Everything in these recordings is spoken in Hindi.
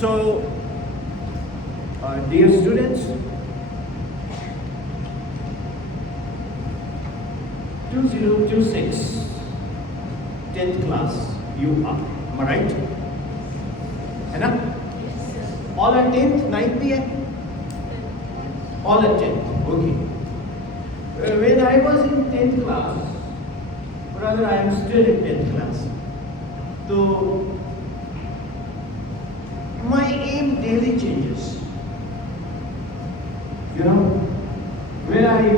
So, dear students, 2026, 10th class, you are. Am I right? है ना? All at 10th, 9th भी है? All at 10th, okay. When I was in 10th class, rather I am still in 10th class, so my aim daily changes. You know, when I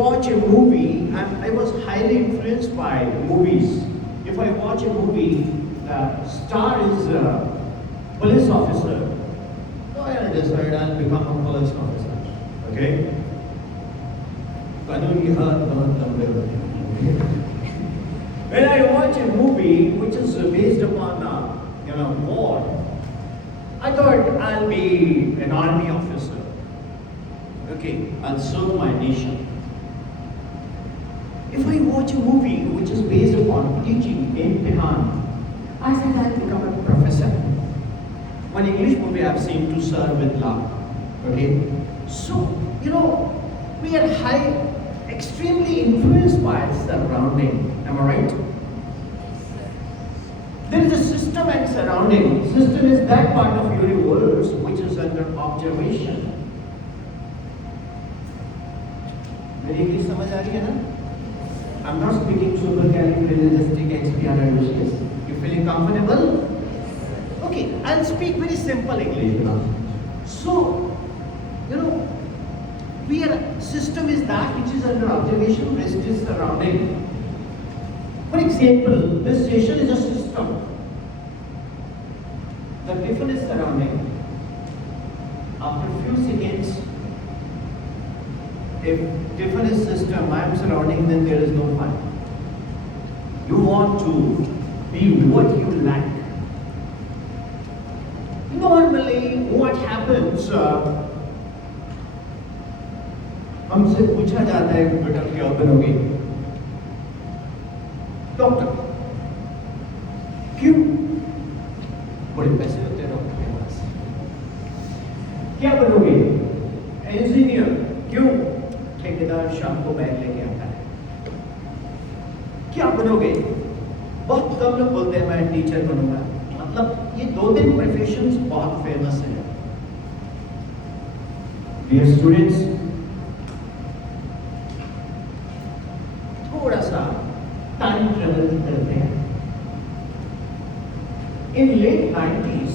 watch a movie, I was highly influenced by movies. If I watch a movie, the star is a police officer, so I decide I'll become a police officer. Okay? कानून की हाथ बहुत लंबे होते हैं. When I watch a movie which is based upon war, I thought I'll be an army officer. Okay, I'll serve my nation. If I watch a movie which is based upon teaching imtihan, I said I'll become a professor. One English movie I've seen, To Serve with Love. Okay, so we are extremely influenced by surrounding. Am I right? There is a system and surrounding. System is that part of your universe which is under observation. मेरी इंग्लिश समझ आ रही है ना? I'm not speaking supercalifragilisticexpialidocious. You feeling comfortable? Okay, I'll speak very simple English. So, system is that which is under observation, rest is surrounding. For example, this station is a system. The Tiffin is surrounding. After a few seconds, if Tiffin is system, I am surrounding, then there is no fun. You want to be what you lack. Normally, what happens? हमसे पूछा जाता है बेटा क्या बनोगे? डॉक्टर. क्यों? बड़े पैसे होते हैं डॉक्टर के पास. क्या बनोगे? इंजीनियर. क्यों? ठेकेदार शाम को बैग लेके आता है. क्या बनोगे? बहुत कम लोग बोलते हैं मैं टीचर बनूंगा. मतलब ये 2-3 प्रोफेशंस बहुत फेमस है. डियर स्टूडेंट्स, थोड़ा सा टाइम ट्रेवल करते हैं. इन late 90s,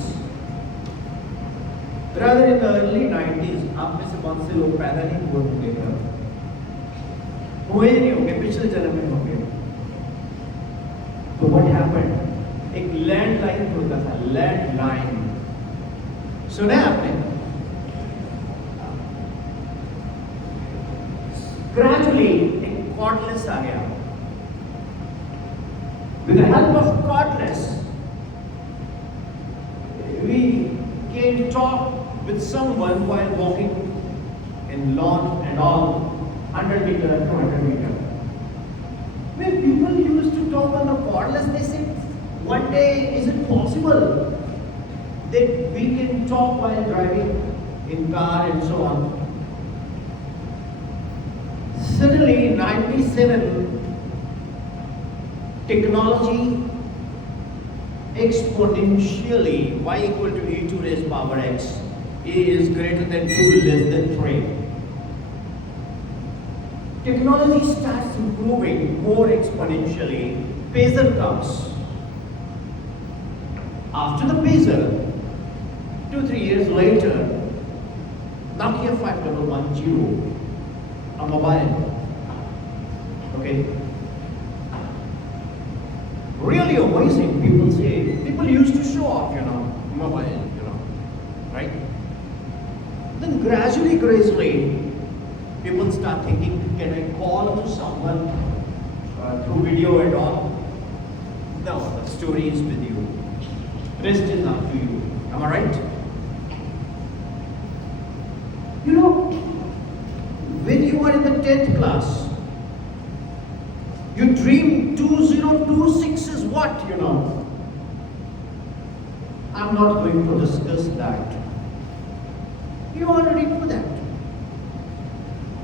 rather in the early 90s, आप में से बहुत से लोग पैदा नहीं हुए होंगे, हुए नहीं होंगे, पिछले जन्म में होंगे. तो what happened? एक लैंडलाइन होता था, लैंडलाइन. सुना है आपने? Gradually cordless आ गया. With the help of cordless, we can talk with someone while walking in lawn and all, 100 meter, 200 meter. When people used to talk on the cordless, they said, one day is it possible that we can talk while driving in car and so on? Suddenly, in 97, technology exponentially, y equal to e to raised power x, a is greater than 2 less than 3. Technology starts improving more exponentially. Pager comes. After the pager, 2-3 years later, Nokia 5110, a mobile. Okay. Really amazing. People used to show off, mobile, right? Then gradually, people start thinking, can I call to someone through video and all? No, the story is with you. Rest is up to you. Am I right? When you were in the 10th class, you dream 2026 is what, I'm not going to discuss that. You already know that.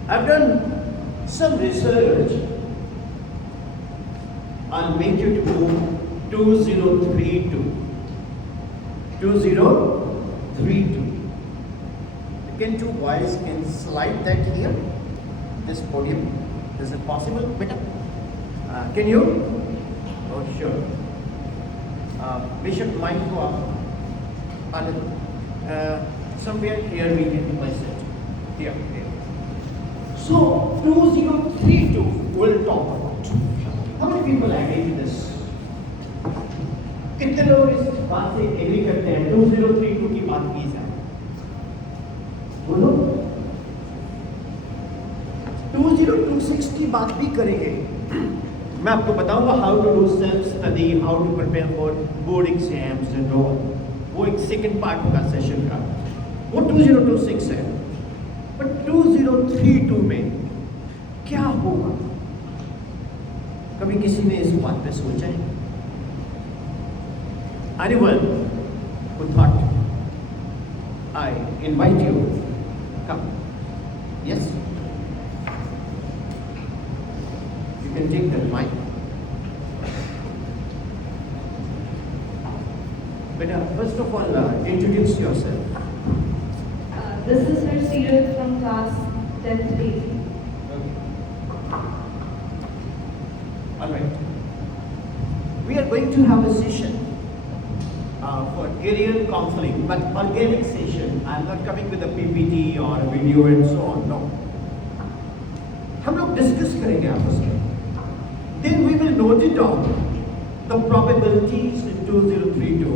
I've done some research. I'll make you to move 2032. 2032. Can two boys can slide that here? This podium. Is it possible, beta? Can you? Oh, sure. Bishop might go up. Somewhere here we can place it. Here. So 2032 we'll talk about. How many people agree with this? कितने लोग इस बात से एग्री करते हैं 2032 की बात की जाए? बोलो 2026 की बात भी करेंगे. मैं आपको बताऊंगा how to do self study, how to prepare for board exams and all. वो एक सेकंड पार्ट होगा सेशन का. वो 2026 है. बट 2032 में क्या होगा? कभी किसी ने इस बात पे सोचा है? Anyone who thought? I invite you. Come. Yes. You can take the mic. But first of all, introduce yourself. This is her Cyril from class 10th B. All right. We are going to have a session for career counseling, but organic session. I am not coming with a PPT or a video and so on. No. हम लोग डिस्कस करेंगे आपस में. Then we will note it down the probabilities in 2032.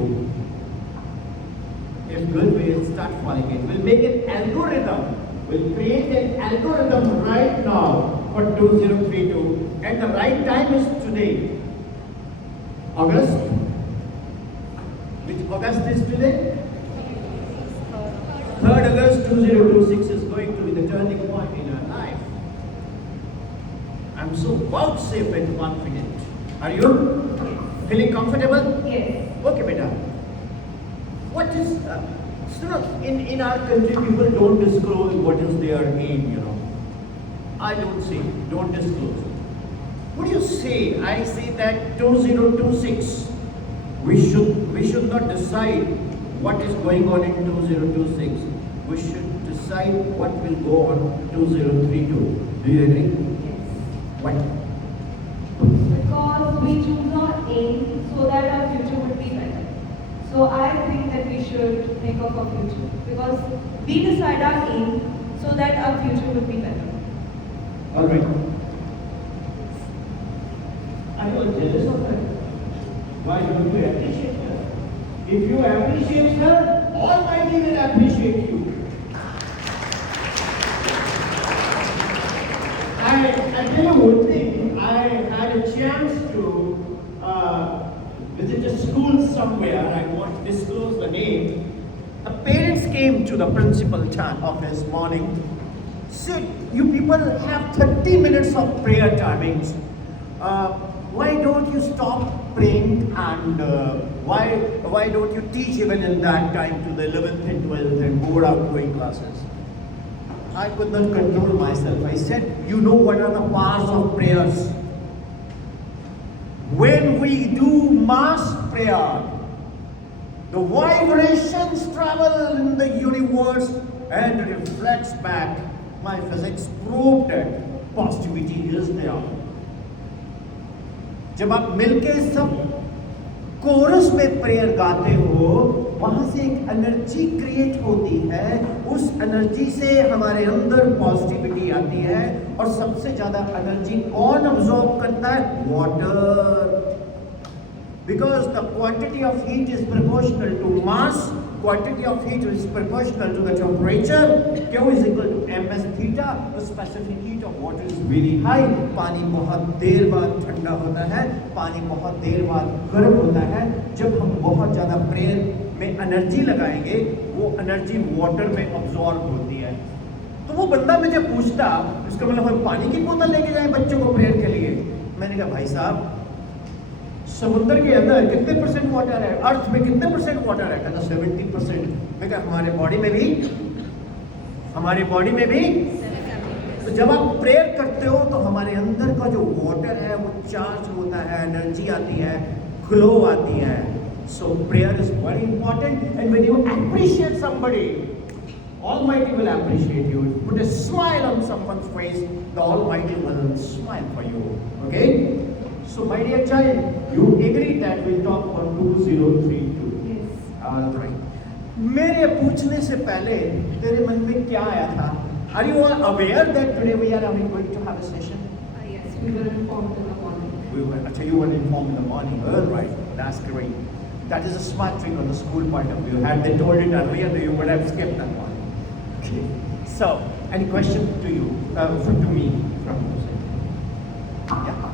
If good, we will start following it. We'll make an algorithm. We'll create an algorithm right now for 2032. And the right time is today. August. Which August is today? 3rd August 2026 is going to be the turning point in our life. I'm so vouchsafe and confident. Are you? Feeling comfortable? Yes. Okay, beta. What is, in our country, people don't disclose what is their aim, you know. I don't say, don't disclose. What do you say? I say that 2026, we should not decide what is going on in 2026. We should decide what will go on 2032. Do you agree? Yes. Why? Because we choose our aim so that our future would be better. So I think that we should think of our future. Because we decide our aim so that our future would be better. All right. Are you jealous of her? Why don't you appreciate her? If you appreciate her, Almighty will appreciate you. I tell you one thing. I had a chance to visit a school somewhere. I won't disclose the name. The parents came to the principal office morning. Said, you people have 30 minutes of prayer timings. Why don't you stop praying and why don't you teach even in that time to the 11th and 12th and board outgoing classes? I could not control myself. I said, you know what are the powers of prayers? When we do mass prayer, the vibrations travel in the universe and reflects back. My physics proved that positivity is there. जब आप मिलके सब कोरस में प्रेयर गाते हो, वहां से एक एनर्जी क्रिएट होती है. उस एनर्जी से हमारे अंदर पॉजिटिविटी आती है. और सबसे ज्यादा एनर्जी कौन अब्सॉर्ब करता है? Water. Because the quantity of heat is proportional to mass, quantity of heat is proportional to the temperature. Q is equal to ms theta. The specific heat of water is very high. पानी बहुत देर बाद ठंडा होता है, पानी बहुत देर बाद गर्म होता है. जब हम बहुत ज़्यादा प्रेयर में एनर्जी लगाएंगे, वो एनर्जी वाटर में अब्सॉर्ब होती है. तो वो बंदा मुझे पूछता, इसका मतलब हम पानी की बोतल लेके जाएं बच्चों को प्रेयर के लिए. मैंने कहा भाई साहब, समुद्र के अंदर कितने परसेंट वाटर है, अर्थ में कितने परसेंट वाटर है? कहता 70%। मैं कहा हमारे बॉडी में भी। तो जब आप प्रेयर करते हो तो हमारे अंदर का जो वाटर है वो चार्ज होता है, एनर्जी आती है, ग्लो आती है। So prayer is very important, and when you appreciate somebody, Almighty will appreciate you. Put a smile on someone's face, the Almighty will smile for you. Okay? So my dear child, you agree that we'll talk on 2032. Yes. All right. मेरे पूछने से पहले तेरे मन में क्या आया था? Are you all aware that today we are going to have a session? Yes, we were informed in the morning. You were informed in the morning. All right, that's great. That is a smart trick on the school point of view. Had they told it earlier, you would have skipped that one. Okay. So, any question to you, to me from Jose? Yeah.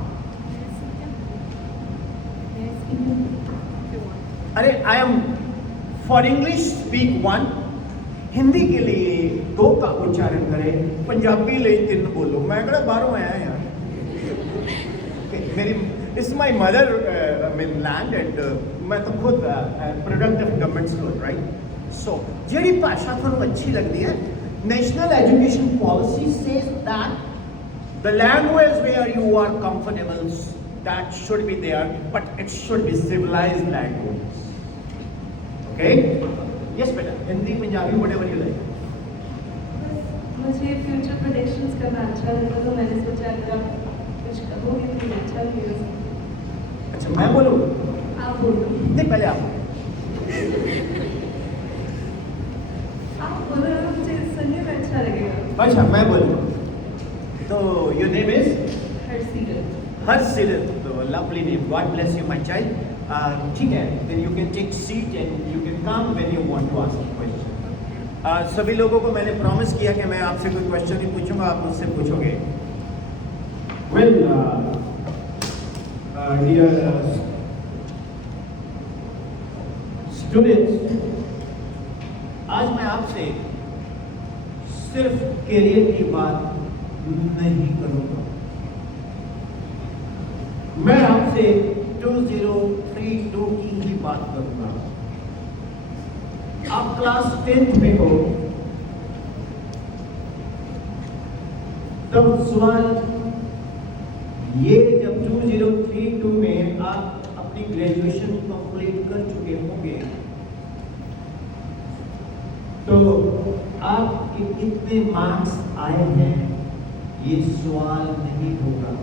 अरे I am for English speak one. Hindi के लिए 2 का उच्चारण करें, पंजाबी लिए 3 बोलो। मैं कड़ा बाहरों आया यार। मेरी इस माई मदर लैंड, एंड मैं तो खुद product of government school, right? So जी भाषा थोड़ी अच्छी लगती है, national education policy says that the language where you are comfortable, that should be there, but it should be civilized language. Okay? Yes बेटा, Hindi, Punjabi, whatever you like. मुझे फ्यूचर प्रेडिक्शंस करना अच्छा लगता, तो मैंने सोचा अगर आप कुछ कहोगे तो मुझे अच्छा लगेगा। अच्छा, मैं बोलूँ? आप बोलो। नहीं, पहले आप। आप बोलो ना, मुझे सुनने में अच्छा लगेगा। अच्छा, मैं बोलूँ। तो योर नेम इज? हर्षित। हर्षित, तो lovely name, God bless you my child. ठीक है, then you can take seat and you can come when you want to ask a question. सभी लोगों को मैंने प्रॉमिस किया कि मैं आपसे कोई क्वेश्चन नहीं पूछूंगा, आप मुझसे पूछोगे। Well, dear students, आज मैं आपसे सिर्फ करियर की बात नहीं करूंगा, मैं आपसे 2032 की ही बात करूंगा। आप क्लास 10th में हो, तब सवाल ये, जब 2032 में आप अपनी ग्रेजुएशन कंप्लीट कर चुके होंगे, तो आपके कितने मार्क्स आए हैं, ये सवाल नहीं होगा।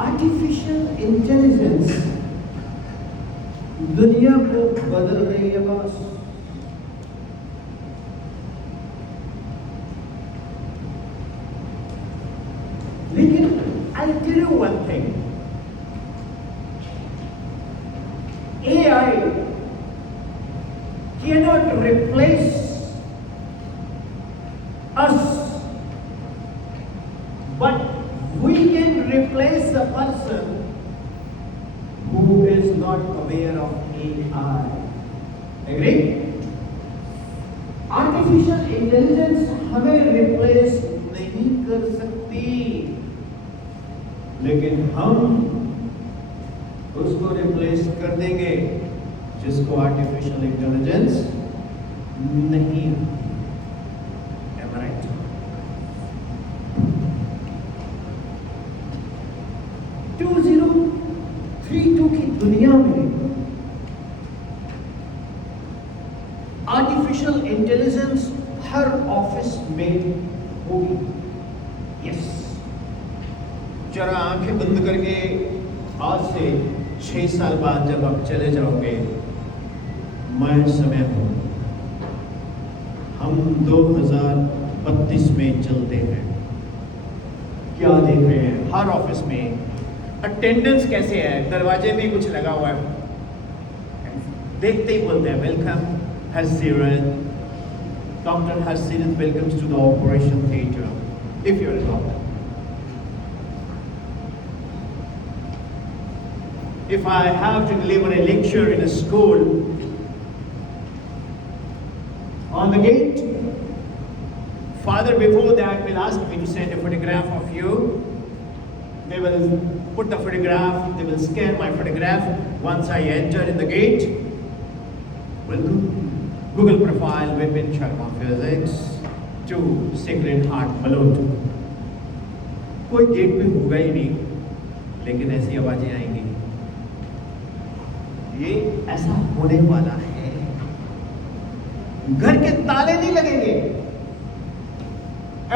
आर्टिफिशियल इंटेलिजेंस दुनिया को बदल रही है बस। लेकिन I tell you one thing, AI cannot replace us, but we can replace a person who is not aware of AI. Agree? Artificial intelligence हमें replace नहीं कर सकती, लेकिन हम उसको रिप्लेस कर देंगे जिसको आर्टिफिशियल इंटेलिजेंस नहीं। Am I right? की दुनिया में आर्टिफिशियल इंटेलिजेंस हर ऑफिस में होगी। यस, जरा आंखें बंद करके आज से 6 साल बाद जब आप चले जाओगे, मैं समय हूँ, हम 2032 में चलते हैं। क्या देख रहे हैं हर ऑफिस में? अटेंडेंस कैसे है? दरवाजे में कुछ लगा हुआ है, देखते ही बोलते हैं welcome Harshit, doctor Harshit welcomes to the operation theatre if you are a doctor. If I have to deliver a lecture in a school, on the gate, father before that will ask me to send a photograph of you. They will put the photograph, they will scan my photograph. Once I enter in the gate, welcome, Google profile, Vipin Sharma Physics to Sacred Heart Balot. कोई गेट पे होगा ही नहीं, लेकिन ऐसी आवाजें आएंगी। ये ऐसा होने वाला है। घर के ताले नहीं लगेंगे।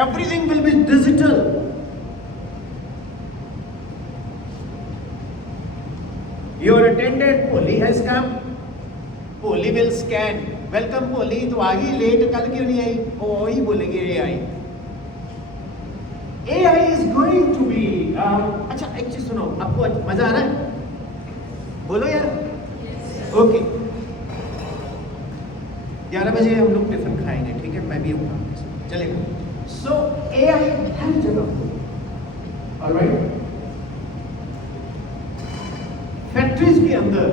Everything will be digital. Your attendant Polly has come. Polly will scan. Welcome Polly. तो आ गई लेट, कल क्यों नहीं आई? वो वही बोलेगी AI. AI is going to be. अच्छा एक चीज सुनो, आपको मजा आ रहा है? बोलो यार। ओके। 11 बजे हम लोग टिफिन खाएंगे, ठीक है? मैं भी आऊँगा, चलेगा? So AI हर जगह। Alright? फैक्ट्रीज के अंदर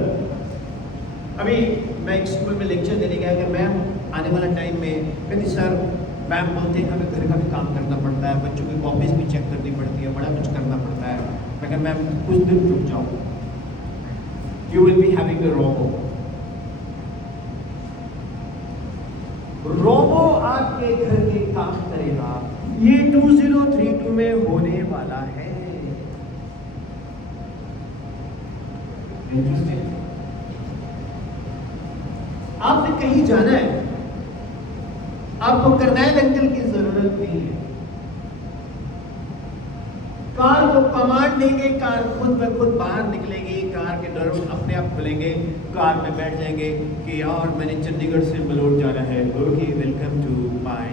अभी मैं एक स्कूल में लेक्चर देने गया कि मैम आने वाला टाइम में कहती सर मैम बोलते हैं हमें घर का भी काम करना पड़ता है, बच्चों की कॉपीज भी चेक करनी पड़ती है, बड़ा कुछ करना पड़ता है। मैं कहा मैम कुछ दिन रुक जाओ, you will be having a robo. Robo आपके घर के काम करेगा। ये 2032 में होने वाला है। आपने कहीं जाना है, आपको करनाइल अंकल की जरूरत नहीं है। कार को कमांड देंगे, कार खुद ब खुद बाहर निकलेगी, कार के डोर अपने आप खुलेंगे, कार में बैठ जाएंगे कि यार मैंने चंडीगढ़ से बलोट जाना है, okay welcome to my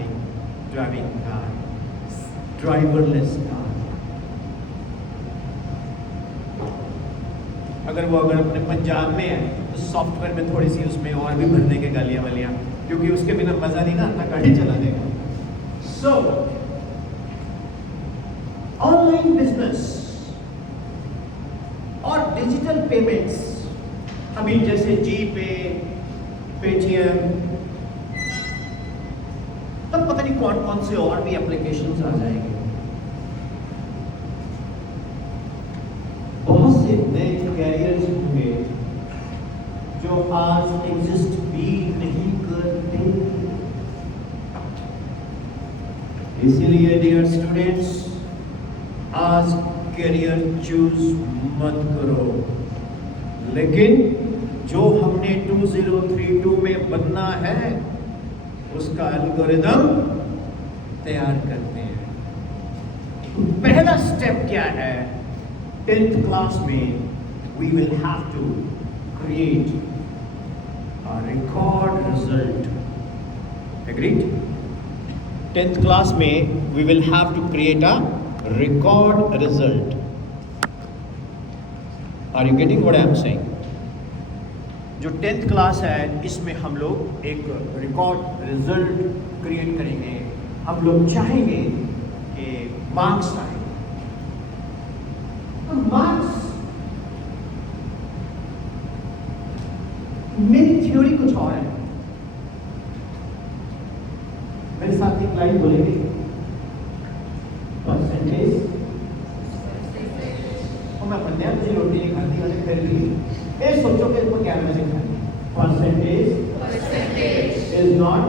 driving car, driverless car. अगर अपने पंजाब में है तो सॉफ्टवेयर में थोड़ी सी उसमें और भी भर देंगे गालियां वालियां, क्योंकि उसके बिना मजा नहीं ना आता गाड़ी चलाने का। सो ऑनलाइन बिजनेस और डिजिटल पेमेंट्स, अभी जैसे जीपे, पेटीएम, तब पता नहीं कौन कौन से और भी एप्लीकेशंस आ जाएंगे। बहुत से नए कैरियर्स होंगे जो आज एग्जिस्ट भी नहीं करते। इसीलिए डियर स्टूडेंट्स, आज कैरियर चूज मत करो, लेकिन जो हमने 2032 में बनना है उसका एल्गोरिदम तैयार करते हैं। पहला स्टेप क्या है? 10th क्लास में we will have to create a record result. Agreed? 10th class में we will have to create a record result. Are you getting what I am saying? जो 10th क्लास है इसमें हम लोग एक रिकॉर्ड रिजल्ट क्रिएट करेंगे। हम लोग चाहेंगे कि मार्क्स आए। मार्क्स, मेरी थ्योरी कुछ और है। मेरे साथ एक लाइन बोलेंगे, परसेंटेज। और मैं बंदे मुझे रोटी नहीं खाती, मैंने फिर भी ये सोचो कि इसको क्या मैंने खाई। Percentage is not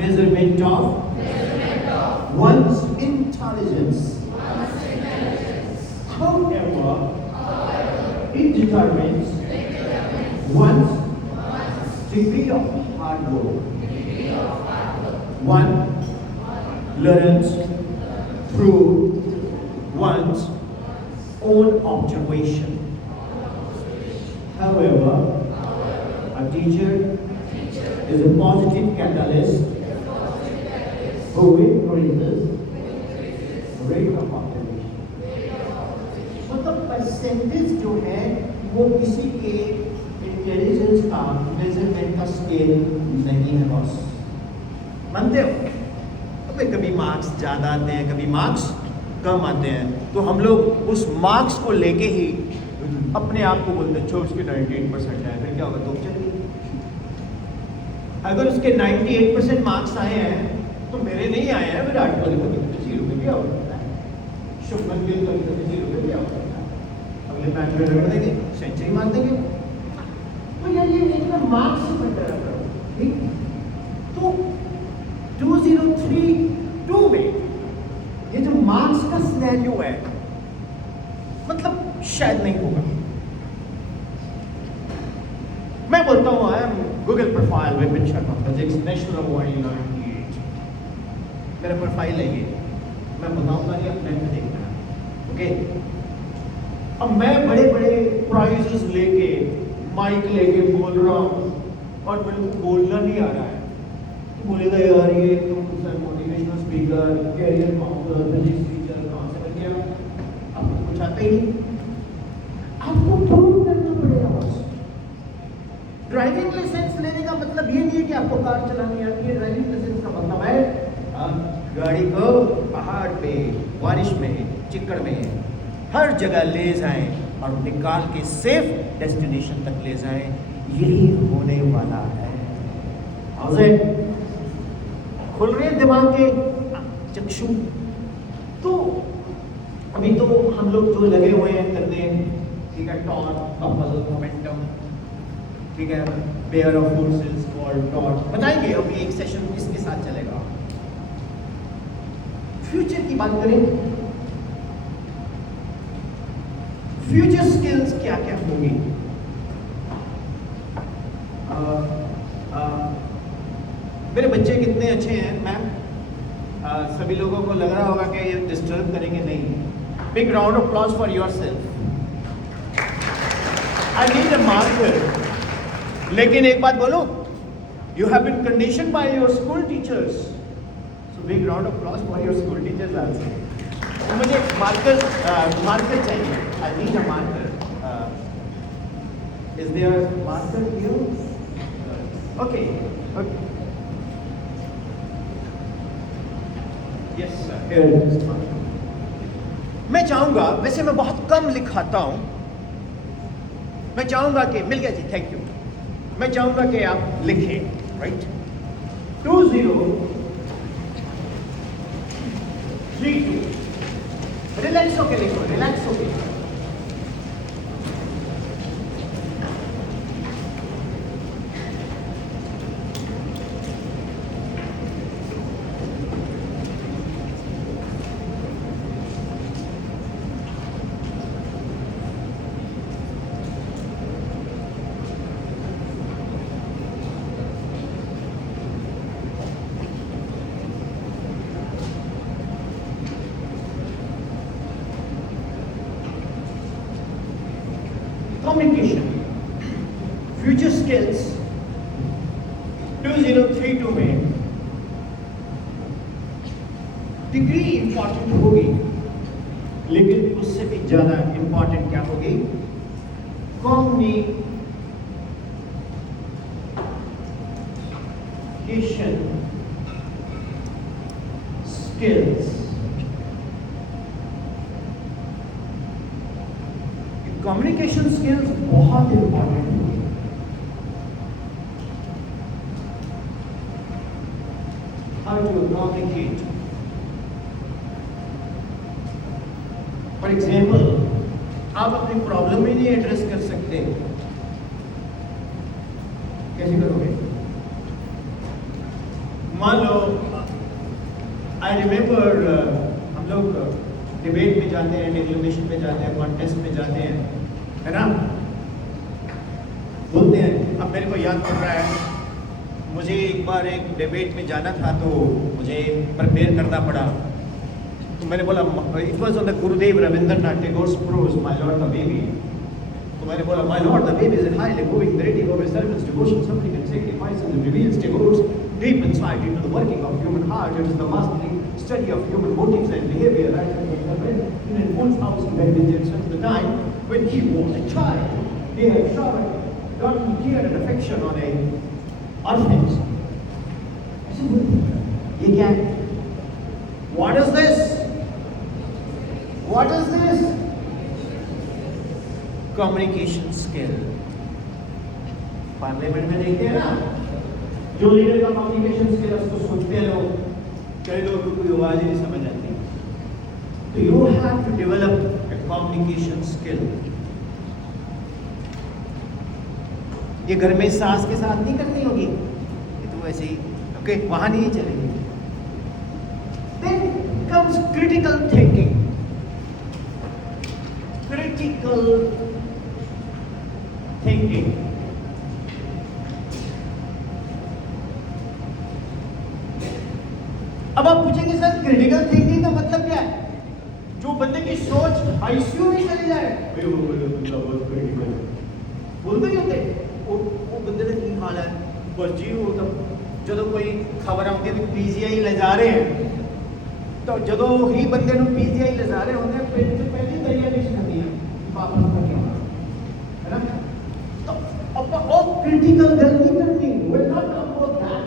measurement of one's intelligence. However, it determines one's degree of hard work. One learns through one's own observation. However, a teacher is a positive catalyst who increases rate of observation. मतलब परसेंटेज जो है वो किसी के इंटेलिजेंस का मेजरमेंट का स्केल नहीं है बॉस। मानते हो? तो कभी मार्क्स ज़्यादा आते हैं, कभी मार्क्स कम आते हैं, तो हम लोग उस मार्क्स को लेके ही अपने आप को बोलते हैं, उसके 98% है, फिर क्या होगा? तो चलिए, अगर उसके 98% मार्क्स आए हैं तो मेरे नहीं आए हैं, विराट कोहली को 0 में भी आ सकता है। शुभमन गिल कभी कभी 0 पे भी आउट होता है, अगले मैच में रगड़ देंगे, सेंचुरी मार देंगे। तो यार ये इतना मार्क्स से बेटर है, ठीक? तो 2032 में ये जो मार्क्स का सिनेरियो है, मतलब शायद नहीं होगा। मैं बोलता हूँ I am Google profile Vipin Sharma physics national award 98। मेरा प्रोफाइल है ये, मैं बताऊंगा नहीं, अपने में देखना है, ओके? अब मैं बड़े बड़े प्राइजेस लेके माइक लेके बोल रहा हूँ और मेरे को बोलना नहीं आ रहा है, तो बोलेगा यार ये तुम sir motivational speaker, career counsellor, physics teacher कहाँ से बन गया? आपको कुछ आता ही नहीं, आपको प्रूव करना पड़ेगा बस। ड्राइविंग लाइसेंस लेने का मतलब ये नहीं है कि आपको कार चलानी आती है। ड्राइविंग लाइसेंस का मतलब है आप गाड़ी को पहाड़ पे, बारिश में, चिकड़ में, हर जगह ले जाएं और निकाल के सेफ डेस्टिनेशन तक ले जाएं। यही होने वाला है। खुल रहे दिमाग के चक्षु। तो अभी तो हम लोग जो लगे हुए हैं करने, ठीक है, टॉर्क, कंपल्स, मोमेंटम, ठीक है, pair of forces called torque, बताएंगे। अभी एक सेशन इसके साथ चलेगा। फ्यूचर की बात करें, फ्यूचर स्किल्स क्या क्या होंगी? मेरे बच्चे कितने अच्छे हैं मैम, सभी लोगों को लग रहा होगा कि ये डिस्टर्ब करेंगे नहीं। Big round of applause for yourself. I need a marker. लेकिन एक बात बोलो, you have been conditioned by your school teachers, so big round of applause for your school teachers also. मुझे मार्कर चाहिए। I need a marker. Is there marker here? Okay okay, yes sir. मैं चाहूंगा, वैसे मैं बहुत कम लिखाता हूं, मैं चाहूंगा कि मिल गया जी, थैंक यू। मैं चाहूंगा कि आप लिखें, राइट? 2032। रिलैक्स होके लिखो, रिलैक्स होके। कम्युनिकेशन, फ्यूचर स्किल्स 2032 में डिग्री इंपॉर्टेंट होगी, लेकिन उससे भी ज्यादा इंपॉर्टेंट क्या होगी? Communication skills. कम्युनिकेशन स्किल्स बहुत इंपॉर्टेंट है। How to communicate. For example, आप अपनी प्रॉब्लम ही नहीं एड्रेस कर सकते, कैसे करोगे? मान लो, आई रिमेम्बर हम लोग डिबेट में जाते हैं, डिक्लेमेशन में जाते हैं, कॉन्टेस्ट में जाते हैं, है ना? बोलते हैं। अब मेरे को याद पड़ रहा है, मुझे एक बार एक डिबेट में जाना था, तो मुझे प्रिपेयर करना पड़ा। तो मैंने बोला, it was on the Gurudev Rabindranath Tagore's prose my lord the baby. तो मैंने बोला, my lord the baby is highly moving narrative of a servant's devotion, suffering and sacrifice, and reveals Tagore's deep insight into the working of human heart. It is the masterly study of human motives and behavior, right? In an old house in Bedford, since the time when he was a child, they had showered godly care and affection on a orphanage. I said, ये क्या है? What is this? What is this? Communication skill. Parliament में देखते हैं ना, जो लीडर का कम्युनिकेशन स्किल, उसको सोचते हैं लोग, कई लोगों को कोई आवाज ही नहीं समझ आती। So you have to develop a communication skill. ये घर में सास के साथ नहीं करनी होगी, ये तो वैसे ही ओके वहां नहीं चलेगी. Then comes critical thinking. Critical thinking. अब आप पूछेंगे सर क्रिटिकल थिंकिंग का मतलब क्या है? जो बंदे की सोच आईसीयू में चली जाए, बोलते ही होते वो बंदे का की हाल है बस जी. वो तब जो कोई खबर आती है पीजीआई ले जा रहे हैं, तो जो ही बंदे को पीजीआई ले जा रहे होंगे पहली तैयारी करनी है वापस करके आना है ना. तो अब क्रिटिकल गलती करनी will not come for that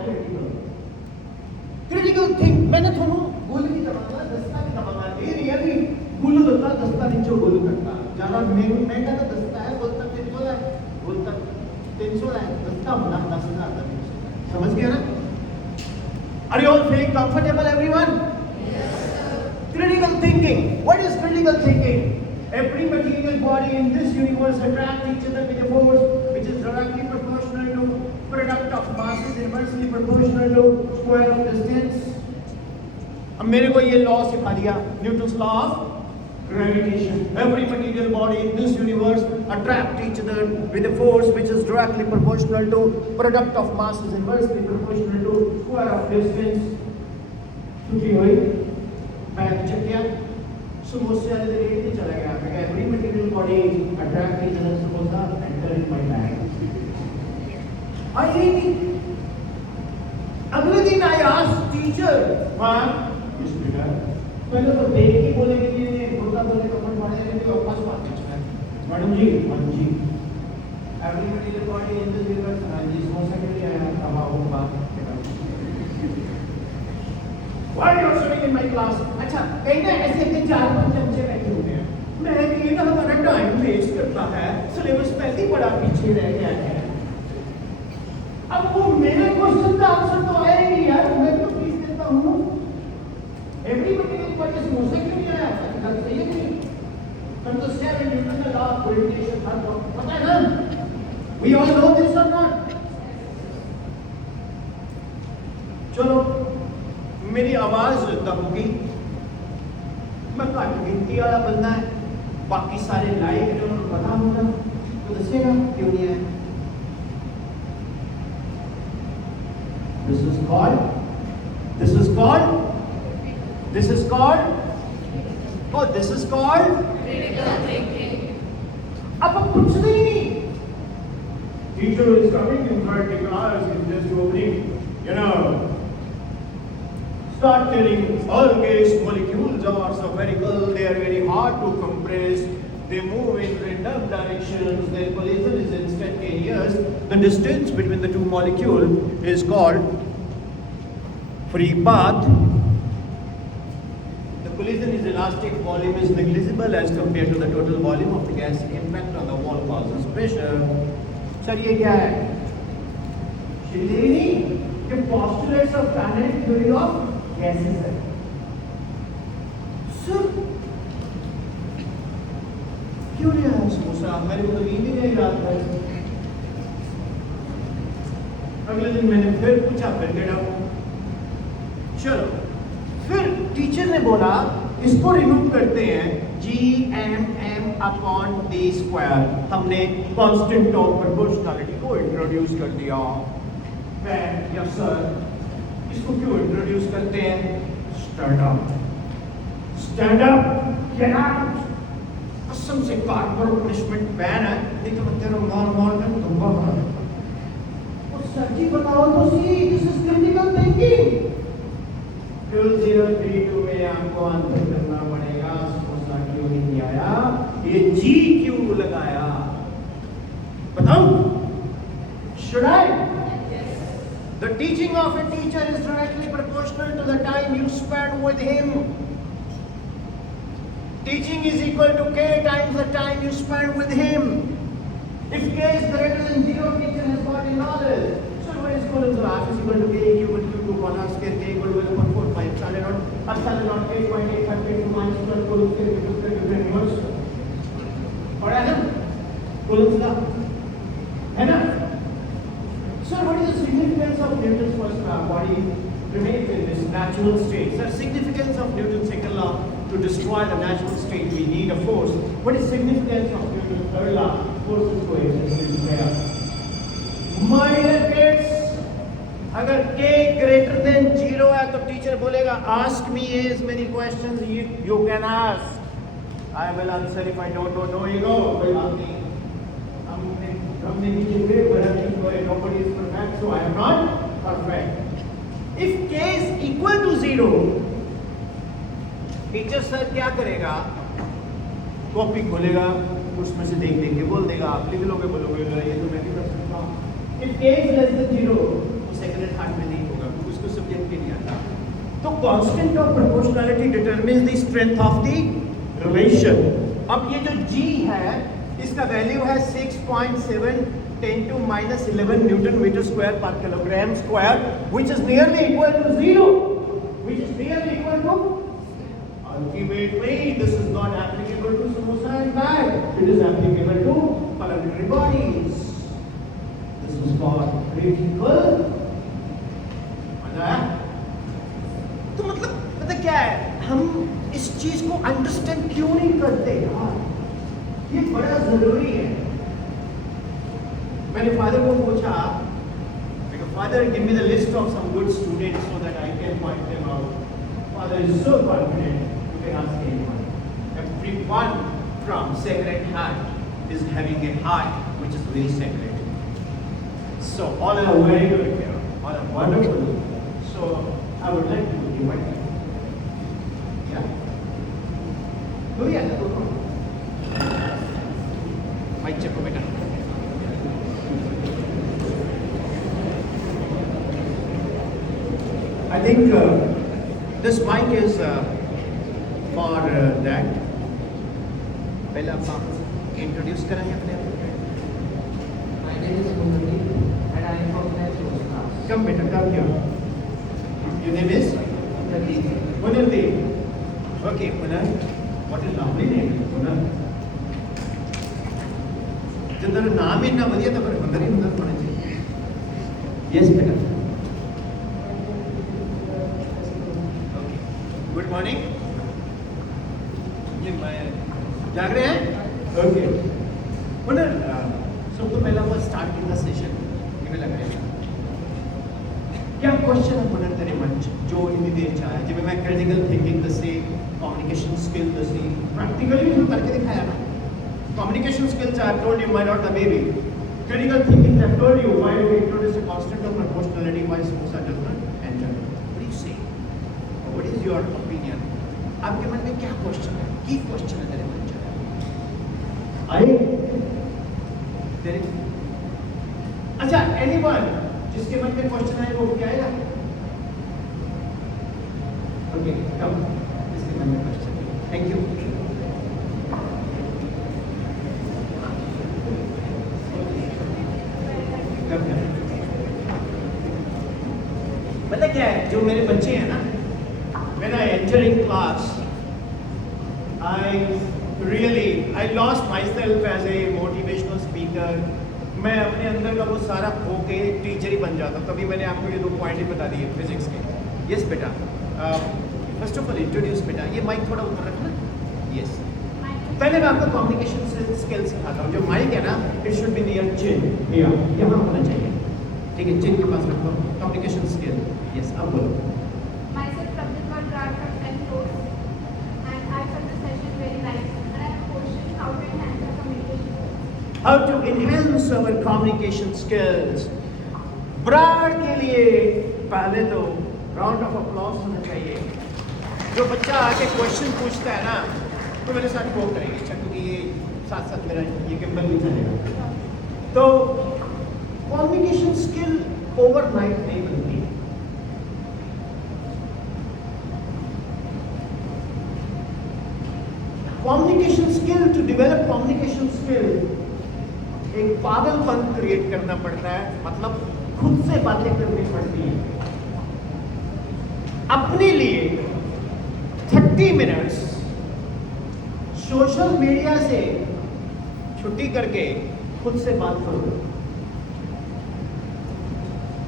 critical think. मैंने थोड़ा गोली की दबाना दस्ता की दबाना ये रियली गोलू दस्ता नीचे गोलू करता ज्यादा मैं कहता दस्ता है बोलता 300 है बोलता 300 है दस्ता होना 10,000 समझ गया ना. Are you all feeling comfortable everyone? Critical thinking. What is critical thinking? Every material body in this universe attracts each other with a force which is directly proportional to product of masses inversely proportional to square of distance. अब मेरे को ये लॉ सिखा दिया, Newton's law of gravitation. Every material body in this universe attract each other with a force which is directly proportional to product of masses inversely proportional to square of distance. छुट्टी हुई, बैग चेक किया, समोसे वाले जगह नहीं चला गया. मैं every material body attract each other samosa enter in my bag. आई नहीं. अगले दिन I asked teacher, हाँ इस बेटा पहले तो देख के बोलेंगे कि बोलता बोले तो अपन पढ़े तो वापस बात करना है. मैडम जी हाँ जी every material body in this universe जी समोसा के लिए आया अब आओ बात Why are you sitting in my class? अच्छा कहीं ना ऐसे के 4-5 चमचे बैठे हुए हैं. मैं ये ना हमारा टाइम वेस्ट करता है, सिलेबस पहले ही बड़ा पीछे रह गया है. अब वो मेरे क्वेश्चन का आंसर तो आया ही नहीं यार, मैं तो फीस देता हूँ. एवरी मटेरियल बॉडी समोसे क्यों नहीं आया? गलत सही है नहीं. हम तो 7 न्यूटन का लॉ ऑफ ग्रेविटेशन था, पता है ना? We all know this or not? चलो मेरी आवाज दबोगी, मैं घट गिनती वाला बंदा है, बाकी सारे लाइव जो उनको पता होगा तो दसेगा क्यों नहीं है. This is called oh this is called critical thinking. अब पूछते ही नहीं. Teacher is coming in 30 class in just opening, you know. Start telling all gas molecules are spherical, they are very hard to compress, they move in random directions, their collision is instantaneous. The distance between the two molecules is called free path. The collision is elastic, volume is negligible as compared to the total volume of the gas. Impact on the wall causes pressure. Sir, ये क्या है? श्रीदेवी के postulates of kinetic theory of gases है. Sir, क्यों नहीं आया समोसा? मेरे को तो नींद ही नहीं रात में. अगले दिन मैंने फिर पूछा, फिर गेट आउट. चलो फिर टीचर ने बोला इसको रिमूव करते हैं GMM अपॉन डी स्क्वायर. हमने कांस्टेंट ऑफ प्रोपोर्शनलिटी को इंट्रोड्यूस कर दिया. यस सर, इसको क्यों इंट्रोड्यूस करते हैं? Stand up get out. कसम से कॉर्पोरल पनिशमेंट बैन है, नहीं तो मैं तेरा मार कर दूंगा. और सर जी बताओ तो सी, दिस इज क्रिटिकल थिंकिंग. 2032 में आपको आंसर करना पड़ेगा समोसा क्यों नहीं आया, ये जी क्यों लगाया. बताओ. Should I? The teaching of a teacher is directly proportional to the time you spend with him. Teaching is equal to K times the time you spend with him. If K is greater than 0, teacher has got knowledge. So what is equal to the half is equal to K equal to 2 1 square K equal to 1.45 epsilon naught. epsilon naught 8.85 minus 12 coulombs के reverse पढ़ा है ना coulombs का है ना? Sir, what is the significance of Newton's first law? Body remains in this natural state. Sir, significance of Newton's second law: to destroy the natural state, we need a force. What is significance of Newton's third law? Forces coexist in pair. My dear kids, अगर k greater than 0 है तो टीचर बोलेगा ask me as many questions you can ask. I will answer. If I don't know, no ego. Well, हमने नीचे गए, बड़ा नहीं हुए. Nobody is perfect, so I am not perfect. If k is equal to 0, teacher sir क्या करेगा? कॉपी खोलेगा, उसमें से देख देख के बोल देगा, आप लिख लोगे, बोलोगे ये तो मैं भी कर सकता हूँ. If k is less than 0, वो सेकंड हार्ट में नहीं होगा, उसको सब्जेक्ट के नहीं आता. तो constant of proportionality determines the strength of the relation. अब ये जो g है, इसका वैल्यू है 6.7 10 to minus 11 Newton meter square per kilogram square, which is nearly equal to 0. Which is nearly equal to. Ultimately, this is not applicable to samosa and bag. It is applicable to parallel bodies. This is called critical. तो मतलब क्या है? हम इस चीज को अंडरस्टैंड क्यों नहीं करते यार? ये बड़ा जरूरी है. मैंने फादर को पूछा, father give me the list of some good students so that I can point them out. Father is so confident. Ask anyone. Everyone from Sacred Heart is having a heart which is very sacred. So all are very good here. All are wonderful. So I would like to invite you. Yeah. Do you have to come? Mic check, beta. I think this mic is. For that, पहले आप इंट्रोड्यूस करेंगे अपने आप. My name is Munir and I am from Next class. Come better, come here. Your name is Munir. Okay, Munir. What a lovely name, Munir. जो तेरा नाम ही ना बढ़िया तो पर अंदर ही अंदर होना चाहिए. Yes, better. Okay. Good morning. जाग रहे हैं? ओके. पुनः सबको पहला वो स्टार्ट इन द सेशन ये लग रहा है. क्या क्वेश्चन है पुनः तेरे मन जो इतनी देर चाहे जब मैं क्रिटिकल थिंकिंग दसी, कम्युनिकेशन स्किल दसी, प्रैक्टिकली जो करके दिखाया ना. Communication skills I have told you why not the baby. Critical thinking I have told you why we introduce a constant of proportionality why samosa does not enter. What do you say? What is your opinion? आपके मन में क्या क्वेश्चन है? की क्वेश्चन है तेरे मन में? आए तेरे अच्छा एनीवन जिसके मन में क्वेश्चन है वो क्या आएगा? ओके कम जिसके मन में क्वेश्चन. Thank you. पता क्या है जो मेरे बच्चे हैं ना, when I enter in class I lost myself as a motivational speaker. मैं अपने अंदर का वो सारा खो के टीचर ही बन जाता. तभी मैंने आपको ये 2 पॉइंट ही बता दिए फिजिक्स के. यस बेटा. फर्स्ट ऑफ ऑल इंट्रोड्यूस बेटा. ये माइक थोड़ा ऊपर रखना. यस. पहले मैं आपको कम्युनिकेशन स्किल सिखाता हूँ. जो माइक है ना, इट शुड बी नियर चिन. यहाँ होना चाहिए. ठीक है, चिन के पास रखो. Communication skill. यस, अब बोलो. Myself, Prabhdeep Raj from 10th floor, and I found the session very nice. And I have a question: how to enhance our communication skills? How to enhance our communication skills? ब्राड के लिए पहले तो राउंड ऑफ अप्लॉज होना चाहिए. जो बच्चा आके क्वेश्चन पूछता है ना, तो मेरे साथ वो करेंगे क्योंकि ये साथ साथ मेरा ये गिम्बल भी चलेगा. तो कम्युनिकेशन स्किल ओवरनाइट नहीं बनती. Communication skill, to develop communication skill एक पागलपन क्रिएट करना पड़ता है. मतलब खुद से बातें करनी पड़ती है, अपने लिए 30 मिनट्स सोशल मीडिया से छुट्टी करके खुद से बात करो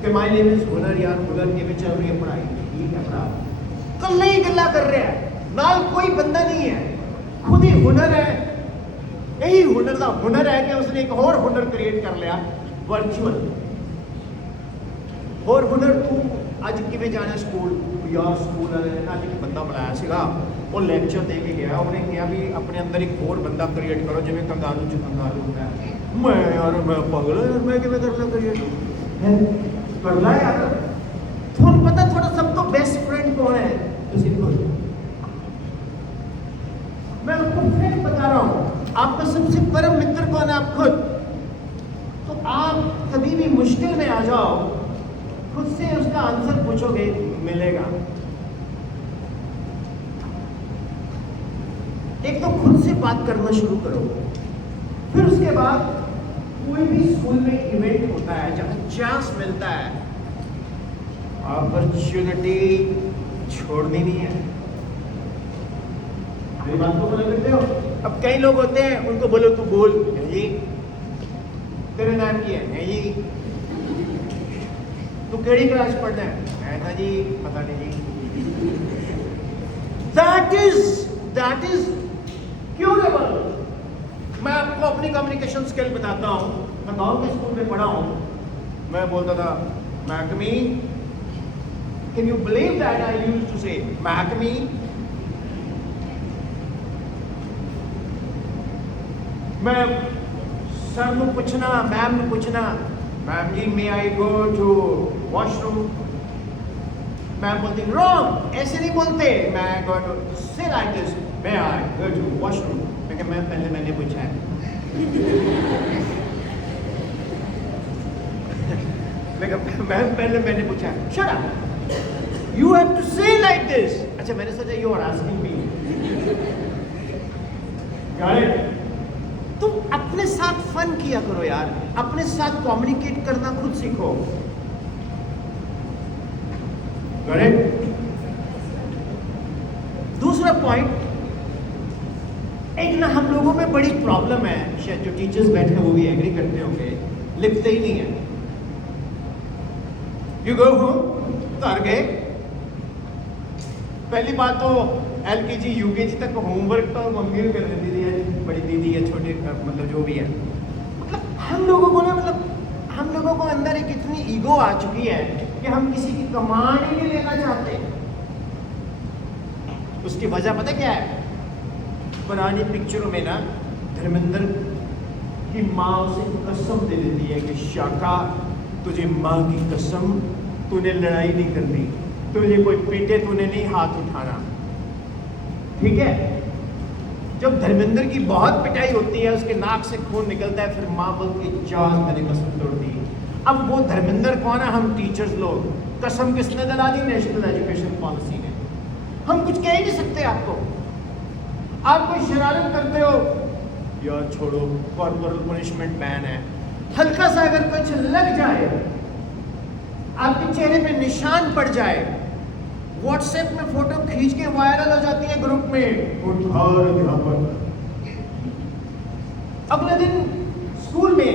कि माय नेम इज हुनर यार, हुनर के में चल रही है पढ़ाई, ठीक है पढ़ा, कल नहीं गल्ला कर रहे हैं, नाल कोई बंदा नहीं है, खुद ही हुनर है। यही हुनर का हुनर है कि उसने एक और हुनर क्रिएट कर लिया वर्चुअल। और हुनर तू अज किवें जाना स्कूल, यार स्कूल वाले ने अज एक बंदा बुलाया सीगा, वो लेक्चर दे के गया, उन्हें कहा भी अपने अंदर एक और बंदा क्रिएट करो जिवें कंगारू च कंगारू होता है। मैं यार मैं पागल यार, मैं किवें करना क्रिएट कर ला यार। तुहानू पता थोड़ा सब तो बेस्ट फ्रेंड कौन है? तुसीं खुद। मैं आपको फ्रेंड बता रहा हूँ, आपका सबसे परम मित्र कौन है? आप खुद। तो आप कभी भी मुश्किल में आ जाओ, खुद से उसका आंसर पूछोगे, मिलेगा। एक तो खुद से बात करना शुरू करो, फिर उसके बाद कोई भी स्कूल में इवेंट होता है, जब चांस मिलता है, अपॉर्चुनिटी छोड़नी नहीं है। मेरी बात को बोल सकते हो? अब कई लोग होते हैं, उनको बोलो तू बोल, जी तेरे नाम की है जी, तू केड़ी क्लास पढ़ना है? मैं था जी पता नहीं जी। That is curable. मैं आपको अपनी कम्युनिकेशन स्किल बताता हूँ। मैं गाँव के स्कूल में पढ़ा हूँ, मैं बोलता था may come in, can you believe that I used to say may come in. मैं सर को पूछना, मैम ने पूछना, ma'am ji may I go to washroom, ma'am बोलती रॉन्ग, ऐसे नहीं बोलते, मैं go to say like this, may I go to washroom. Ma'am पहले मैंने पूछा है। मैम पहले मैंने पूछा है, shut up, you have to say like this. अच्छा मैंने सोचा यू आर आस्किंग मी। तुम अपने साथ फन किया करो यार, अपने साथ कम्युनिकेट करना खुद सीखो। करेक्ट। दूसरा पॉइंट, एक ना हम लोगों में बड़ी प्रॉब्लम है, शायद जो टीचर्स बैठे वो भी एग्री करते होंगे, लिखते ही नहीं है। यू गो होम, घर गए, पहली बात तो LKG UKG तक होमवर्क तो मम्मी भी कर देती थी, बड़ी दीदी है, छोटे मतलब जो भी है। मतलब हम लोगों को ना, मतलब हम लोगों को अंदर एक इतनी ईगो आ चुकी है कि हम किसी की कमांड ही नहीं लेना चाहते। उसकी वजह पता क्या है? पुरानी पिक्चरों में ना धर्मेंद्र की माँ उसे कसम दे देती है कि शाका तुझे माँ की कसम, तूने लड़ाई नहीं करनी, तुझे कोई पीटे तूने नहीं हाथ उठाना, ठीक है। जब धर्मेंद्र की बहुत पिटाई होती है, उसके नाक से खून निकलता है, फिर माँ बोलती है जान मैंने कसम तोड़ दी। अब वो धर्मेंद्र कौन है? हम टीचर्स लोग। कसम किसने दिला दी? नेशनल एजुकेशन पॉलिसी ने। हम कुछ कह ही नहीं सकते आपको। आप कोई शरारत करते हो, यार छोड़ो, कॉर्पोरल पनिशमेंट बैन है। हल्का सा अगर कुछ लग जाए, आपके चेहरे पे निशान पड़ जाए, व्हाट्सएप में फोटो खींच के वायरल हो जाती है ग्रुप में, उधार अध्यापक। अगले दिन स्कूल में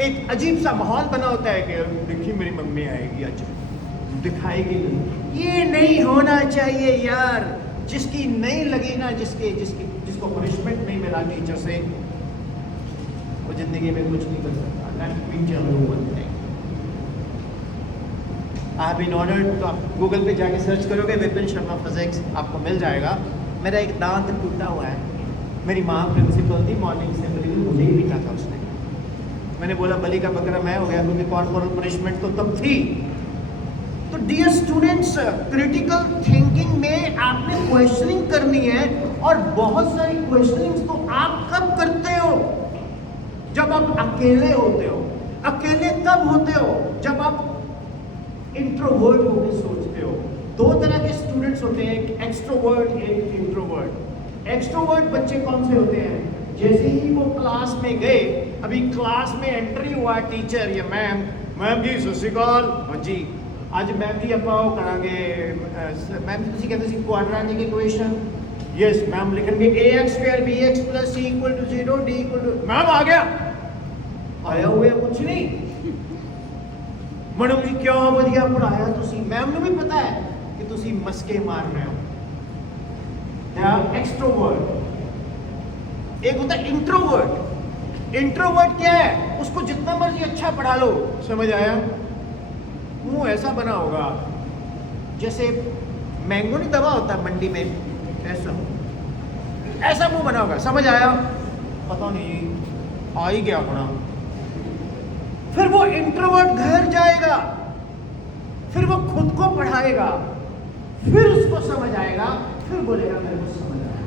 एक अजीब सा माहौल बना होता है कि देखिए मेरी मम्मी आएगी आज, दिखाएगी नहीं। ये नहीं होना चाहिए यार। जिसकी नहीं लगी ना, जिसको पनिशमेंट नहीं मिला टीचर से, वो जिंदगी में कुछ नहीं कर सकता। Let me tell you one thing, I have been honoured. तो आप गूगल पे जाके सर्च करोगे विपिन शर्मा फिजिक्स, आपको मिल जाएगा। मेरा एक दांत टूटा हुआ है, मेरी माँ प्रिंसिपल थी, मॉर्निंग असेंबली में मुझे ही पीटा था उसने। मैंने बोला बलि का बकरा मैं हो गया, क्योंकि कॉर्पोरल पनिशमेंट तो तब थी। तो डियर स्टूडेंट्स, क्रिटिकल थिंकिंग में आपने क्वेश्चनिंग करनी है, और बहुत सारी क्वेश्चनिंग तो आप कब करते हो? जब आप अकेले होते हो। अकेले तब होते हो जब आप इंट्रोवर्ट होकर सोचते हो। दो तरह के स्टूडेंट्स होते हैं, एक एक्सट्रोवर्ट, एक इंट्रोवर्ट। एक्सट्रोवर्ट बच्चे कौन से होते हैं? जैसे ही वो क्लास में गए, अभी क्लास में एंट्री हुआ टीचर या मैम जी सत श्री अकाल, हाँ जी, ਅੱਜ ਮੈਮ ਜੀ ਆਪਾਂ ਉਹ ਕਰਾਂਗੇ ਮੈਮ ਤੁਸੀਂ ਕਹਿੰਦੇ ਸੀ ਕੁਆਡਰੈਟਿਕ ਇਕੁਏਸ਼ਨ ਯੈਸ ਮੈਮ ਲਿਖਣਗੇ ax square bx plus c equal to 0 d equal to ma'am ਆ ਗਿਆ ਆਇਆ ਹੋਇਆ ਕੁਝ ਨਹੀਂ ਮੈਡਮ ਜੀ ਕਿਆ ਵਧੀਆ ਪੜਾਇਆ ਤੁਸੀਂ ਮੈਮ ਨੂੰ ਵੀ ਪਤਾ ਹੈ ਕਿ ਤੁਸੀਂ ਮਸਕੇ ਮਾਰ ਰਹੇ ਹੋ they are extrovert एक होता है इंट्रोवर्ट इंट्रोवर्ट क्या है उसको जितना मर्जी अच्छा पढ़ा लो समझ आया मुंह ऐसा बना होगा जैसे मैंगो नहीं दबा होता मंडी में ऐसा ऐसा मुंह बना होगा समझ आया पता नहीं आ ही गया अपना फिर वो इंट्रोवर्ट घर जाएगा फिर वो खुद को पढ़ाएगा फिर उसको समझ आएगा फिर बोलेगा मेरे को समझ आया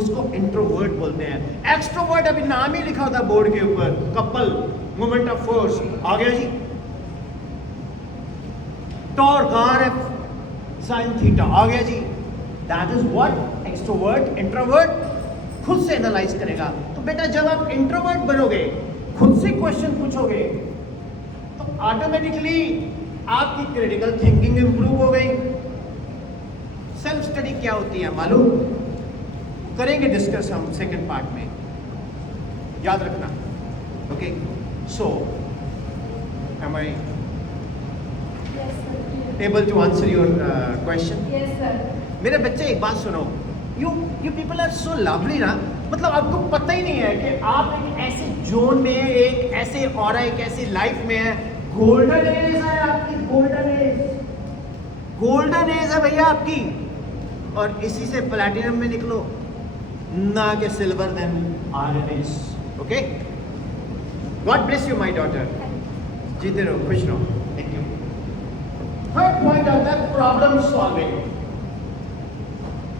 उसको इंट्रोवर्ट बोलते हैं एक्सट्रोवर्ट अभी नाम ही लिखा होता बोर्ड के ऊपर कपल मोमेंट ऑफ फोर्स आ गया जी टॉर कार साइन थीटा आ गया जी that is what extrovert introvert खुद से एनालाइज करेगा तो बेटा जब आप इंट्रोवर्ट बनोगे खुद से क्वेश्चन पूछोगे तो ऑटोमेटिकली आपकी क्रिटिकल थिंकिंग इंप्रूव हो गई सेल्फ स्टडी क्या होती है मालूम करेंगे डिस्कस हम सेकंड पार्ट में याद रखना okay so am I Yes, sir. Able to answer your question Yes, sir. मेरे बच्चे एक बात सुनो you people are so lovely ना मतलब आपको पता ही नहीं है कि आप एक ऐसे जोन में एक ऐसे और एक ऐसी लाइफ में है गोल्डन एज है आपकी गोल्डन एज है भैया आपकी और इसी से प्लैटिनम में निकलो ना के silver then iron age okay God bless you my daughter जीते रहो खुश रहो थैंक यू थर्ड पॉइंट आता है problem solving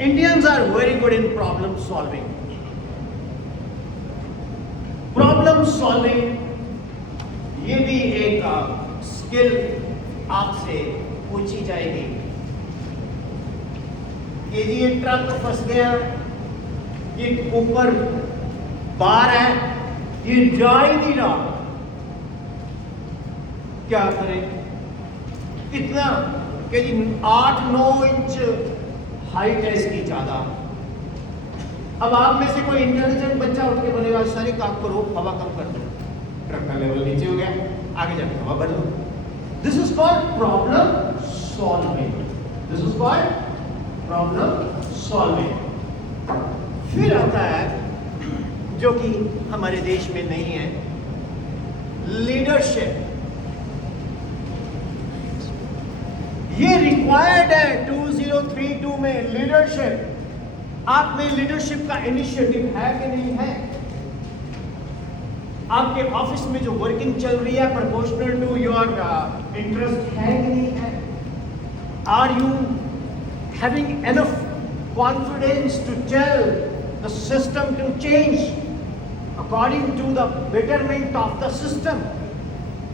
Indians are very good in problem solving. Problem solving ये भी एक स्किल आपसे पूछी जाएगी कि ये ट्रक फंस गया ये ऊपर बार है ये जा ही नहीं रहा क्या करें कितना कि जी 8-9 इंच हाइट है इसकी ज्यादा अब आप में से कोई इंटेलिजेंट बच्चा उठ के बोलेगा सारे काम करो हवा कम कर दो ट्रक का लेवल नीचे हो गया आगे जाके हवा भर दो this is called problem solving this is called problem solving फिर आता है जो कि हमारे देश में नहीं है लीडरशिप ये रिक्वायर्ड है 2032 में लीडरशिप आप में लीडरशिप का इनिशिएटिव है कि नहीं है आपके ऑफिस में जो वर्किंग चल रही है प्रोपोर्शनल टू योर इंटरेस्ट है कि नहीं है are you having enough confidence to tell the system to change according to the betterment of the system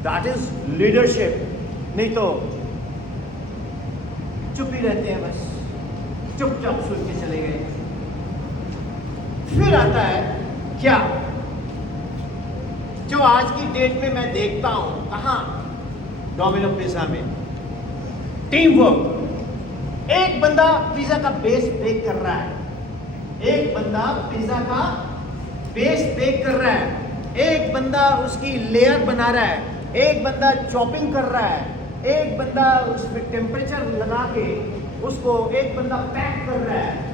that is leadership नहीं तो चुप ही रहते हैं बस चुपचाप सोच के चले गए फिर आता है क्या जो आज की डेट में मैं देखता हूं कहां डोमिनो पिज्जा में टीम वर्क एक बंदा पिज्जा का बेस बेक कर रहा है एक बंदा पिज्जा का बेस बेक कर रहा है एक बंदा उसकी लेयर बना रहा है एक बंदा चॉपिंग कर रहा है एक बंदा उसमें टेम्परेचर लगा के उसको एक बंदा पैक कर रहा है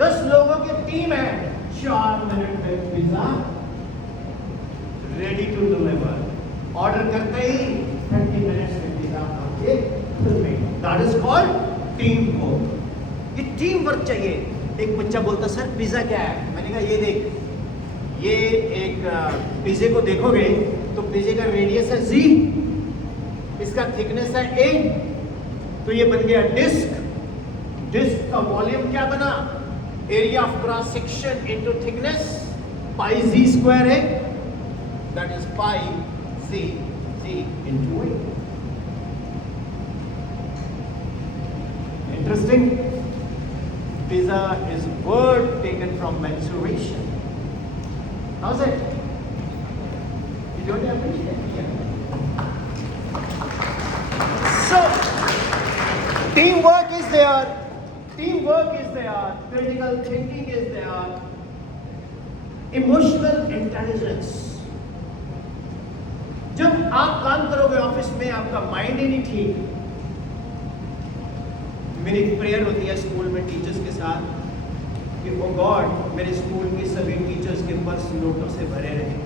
10 लोगों की टीम है 4 मिनट में pizza ready to deliver order करते ही 30 मिनट्स में पिज्जा आपके that is called team work ये टीम वर्क चाहिए एक बच्चा बोलता सर पिज्जा क्या है मैंने कहा ये देख ये एक पिज्जे को देखोगे तो पिज्जे का रेडियस है जी इसका थिकनेस है 8 तो ये बन गया डिस्क का वॉल्यूम क्या बना area of cross section into thickness pi जी स्क्वायर है दैट इज पाई जी into 8 interesting pizza is word taken from mensuration how's it you don't appreciate it so Teamwork is there. Teamwork is there. Critical thinking is there. Emotional intelligence. जब आप काम करोगे ऑफिस में, आपका माइंड ही नहीं ठीक। मेरी प्रेयर होती है स्कूल में टीचर्स के साथ कि ओ गॉड मेरे स्कूल के सभी टीचर्स के पर्स नोटों से भरे रहे,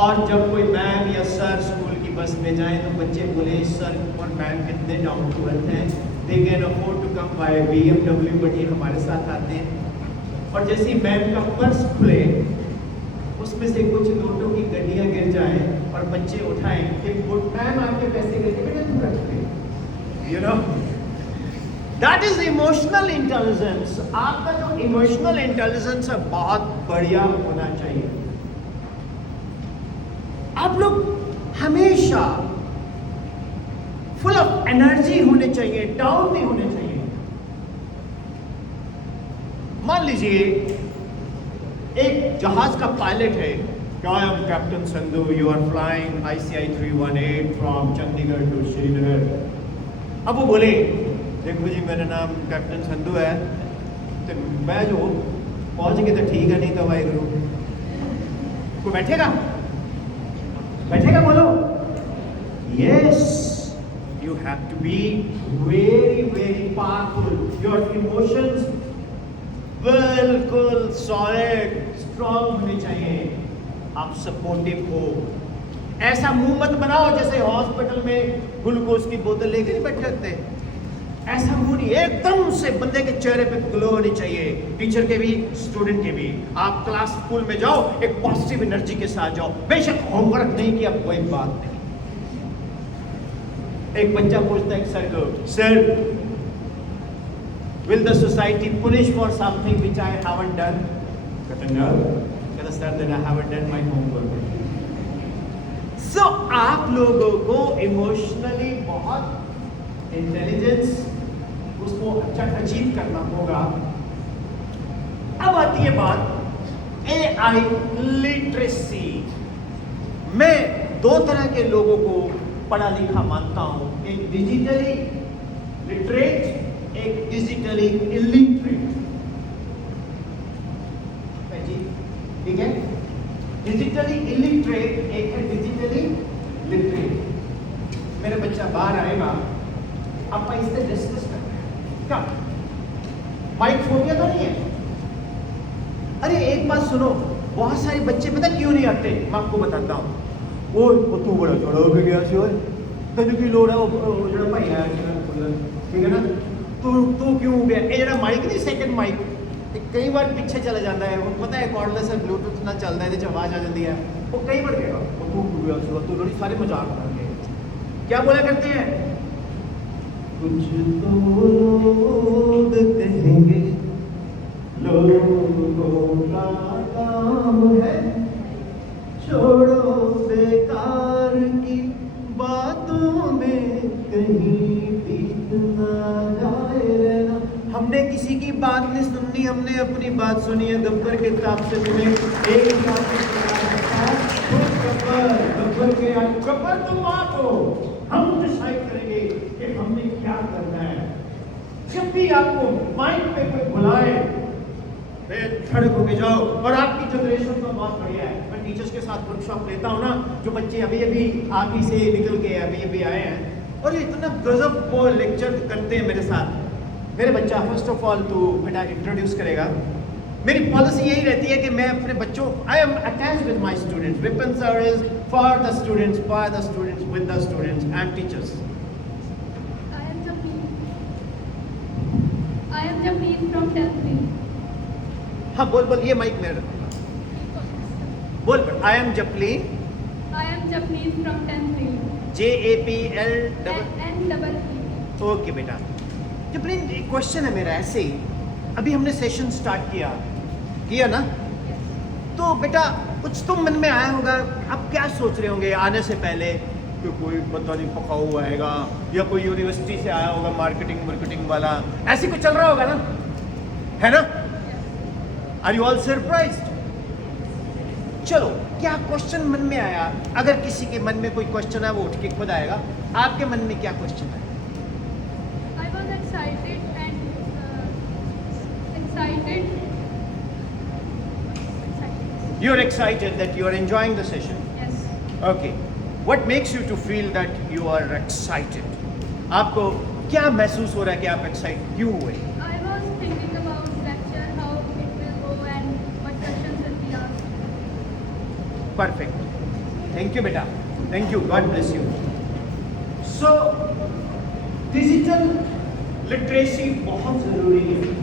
और जब कोई मैम या सर स्कूल की बस में जाए तो बच्चे बोले सर और मैम कितने डाउन टू अर्थ हैं, they can afford to come by BMW but ये हमारे साथ आते हैं। और जैसे ही मैम का पर्स खुले उसमें से कुछ नोटों की गड्डियां गिर जाएं और बच्चे उठाएं कि मैम आपके पैसे गिर गए, बेटा तुम रख ले। You know, that is emotional intelligence. आपका जो इमोशनल इंटेलिजेंस है बहुत बढ़िया होना चाहिए। आप लोग हमेशा फुल ऑफ एनर्जी होने चाहिए, डाउन नहीं होने चाहिए। मान लीजिए एक जहाज का पायलट है, I am captain Sandhu, you are flying ICI 318 from Chandigarh to Srinagar. अब वो बोले देखो जी मेरा नाम कैप्टन संधू है, तो मैं जो पहुंच गए तो ठीक है, नहीं तो वाई करूँ। कोई बैठेगा? बैठेगा बोलो? Yes, you have to be very very powerful. Your emotions बिल्कुल सॉलिड स्ट्रॉन्ग होने चाहिए। आप सपोर्टिव हो। ऐसा मुंह मत बनाओ जैसे हॉस्पिटल में ग्लूकोज की बोतल लेकर नहीं बैठे रहते। ऐसा मुंह नहीं, एकदम से बंदे के चेहरे पे ग्लो होनी चाहिए, टीचर के भी स्टूडेंट के भी। आप क्लास स्कूल में जाओ एक पॉजिटिव एनर्जी के साथ जाओ, बेशक होमवर्क नहीं किया कोई बात नहीं। एक बच्चा पूछता है सर को, sir will the society punish for something which I haven't done? कहता no, कहता sir then I haven't done my homework. So आप लोगों को इमोशनली बहुत इंटेलिजेंस उसको अच्छा अचीव करना होगा। अब आती है बात AI लिटरेसी। मैं दो तरह के लोगों को पढ़ा लिखा मानता हूं, एक डिजिटली लिटरेट, एक डिजिटली इलिटरेट। ठीक है, डिजिटली इलिटरेट एक है डिजिटली लिटरेट। मेरा बच्चा बाहर आएगा, आप इससे डिस्कस करते हैं क्या? माइक फोबिया तो नहीं है? अरे एक बात सुनो, बहुत सारे बच्चे पता क्यों नहीं आते, मैं आपको बताता हूँ। वो तू बड़ा चौड़ा हो गया सी तेन की लोड़ है, वो जो भाई है ठीक है ना, तू क्यों हो गया? ये जरा माइक नहीं, सेकंड माइक कई बार पीछे चला जाता है, वो पता है कॉर्डलेस है, ब्लूटूथ ना चलता है, आवाज आ जाती है, वो कई बार कहेगा तू थोड़ी सारे मजाक करके क्या बोला करते हैं, कुछ तो लोग कहेंगे लोगों का काम है, छोड़ो बेकार की बातों में कहीं बीत ना जाए रहना। हमने किसी की बात नहीं सुननी, हमने अपनी बात सुनी है। गब्बर के किताब से तुम्हें एक बात गब्बर तुम बात हो, हम डिसाइड करेंगे कि हमने क्या करना है। जब भी आपको माइंड पे कोई बुलाए खड़क होके जाओ। और आपकी जनरेशन तो बहुत बढ़िया है, मैं टीचर्स के साथ वर्कशॉप लेता हूँ ना, जो बच्चे अभी अभी आप ही से निकल के अभी आए हैं और इतना गजब वो लेक्चर करते हैं मेरे साथ। मेरे बच्चा फर्स्ट ऑफ ऑल तो बेटा इंट्रोड्यूस करेगा। मेरी पॉलिसी यही रहती है कि मैं अपने बच्चों, I am attached with my students, weapon service for the students, with the students and teachers. I am Japneet from 10th B. हाँ बोल ये माइक में बोल। आई एम जपली, I am Japneet from 10th B. JAPL N-double-E. Okay बेटा। जपली एक क्वेश्चन है मेरा ऐसे ही, अभी हमने सेशन स्टार्ट किया ना, तो बेटा कुछ तो मन में आया होगा, आप क्या सोच रहे होंगे आने से पहले कि कोई पता नहीं पका हुआ आएगा या कोई यूनिवर्सिटी से आया होगा मार्केटिंग वाला, ऐसे कुछ चल रहा होगा ना, है ना? Are you all surprised? चलो क्या क्वेश्चन मन में आया? अगर किसी के मन में कोई क्वेश्चन है वो उठ के खुद आएगा। आपके मन में क्या क्वेश्चन है? excited. You're excited that you are enjoying the session. Yes. Okay. What makes you to feel that you are excited? आपको क्या महसूस हो रहा है कि आप excited क्यों हुए? I was thinking about lecture, how it will go and what questions will be asked. Perfect. Thank you, beta. Thank you. God bless you. So, digital literacy बहुत जरूरी है.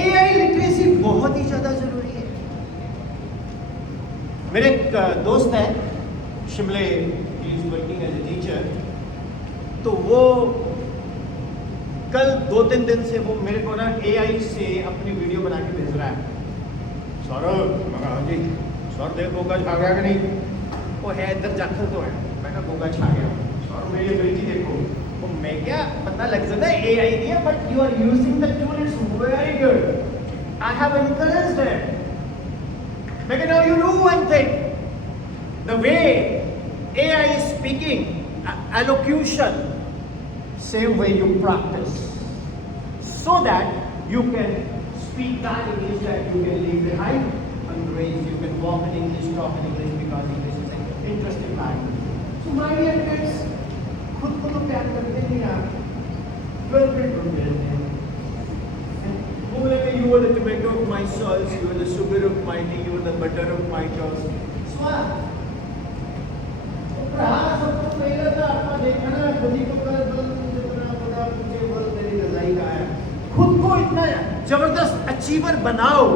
AI लिटरेसी बहुत ही ज्यादा जरूरी है. मेरे एक दोस्त है शिमले, he is working as a teacher. तो वो कल 2-3 दिन से वो मेरे को ना AI से अपनी वीडियो बना के भेज रहा है. सौरभ, मैं कहा हाँ जी. सौरभ देख गोगा छा गया कि नहीं? वो है इधर जाखल तो है. मैं कहा गोगा छा गया. सौरभ मेरी एबिलिटी देखो. वो मैं क्या पता लग जाता है AI दिया, but you are using the tool, it's very good. I have encouraged it. But now you do one thing. The way AI is speaking, allocution, same way you practice. So that you can speak that English that you can leave behind unraised. You can walk in English, talk in English, because English is an interesting language. So my dear kids, खुद को तो प्यार करते नहीं आप. गर्लफ्रेंड ढूंढ लेते हैं. वो बोलेंगे you are the tomato of my sauce, you are the sugar of my tea, you are the butter of my toast. स्वाद. तो प्रहार सबको पहले तो आपका देखा ना, खुद ही को कर दो, जितना बड़ा मुझे बोल तेरी रजाई का है. खुद को इतना जबरदस्त अचीवर बनाओ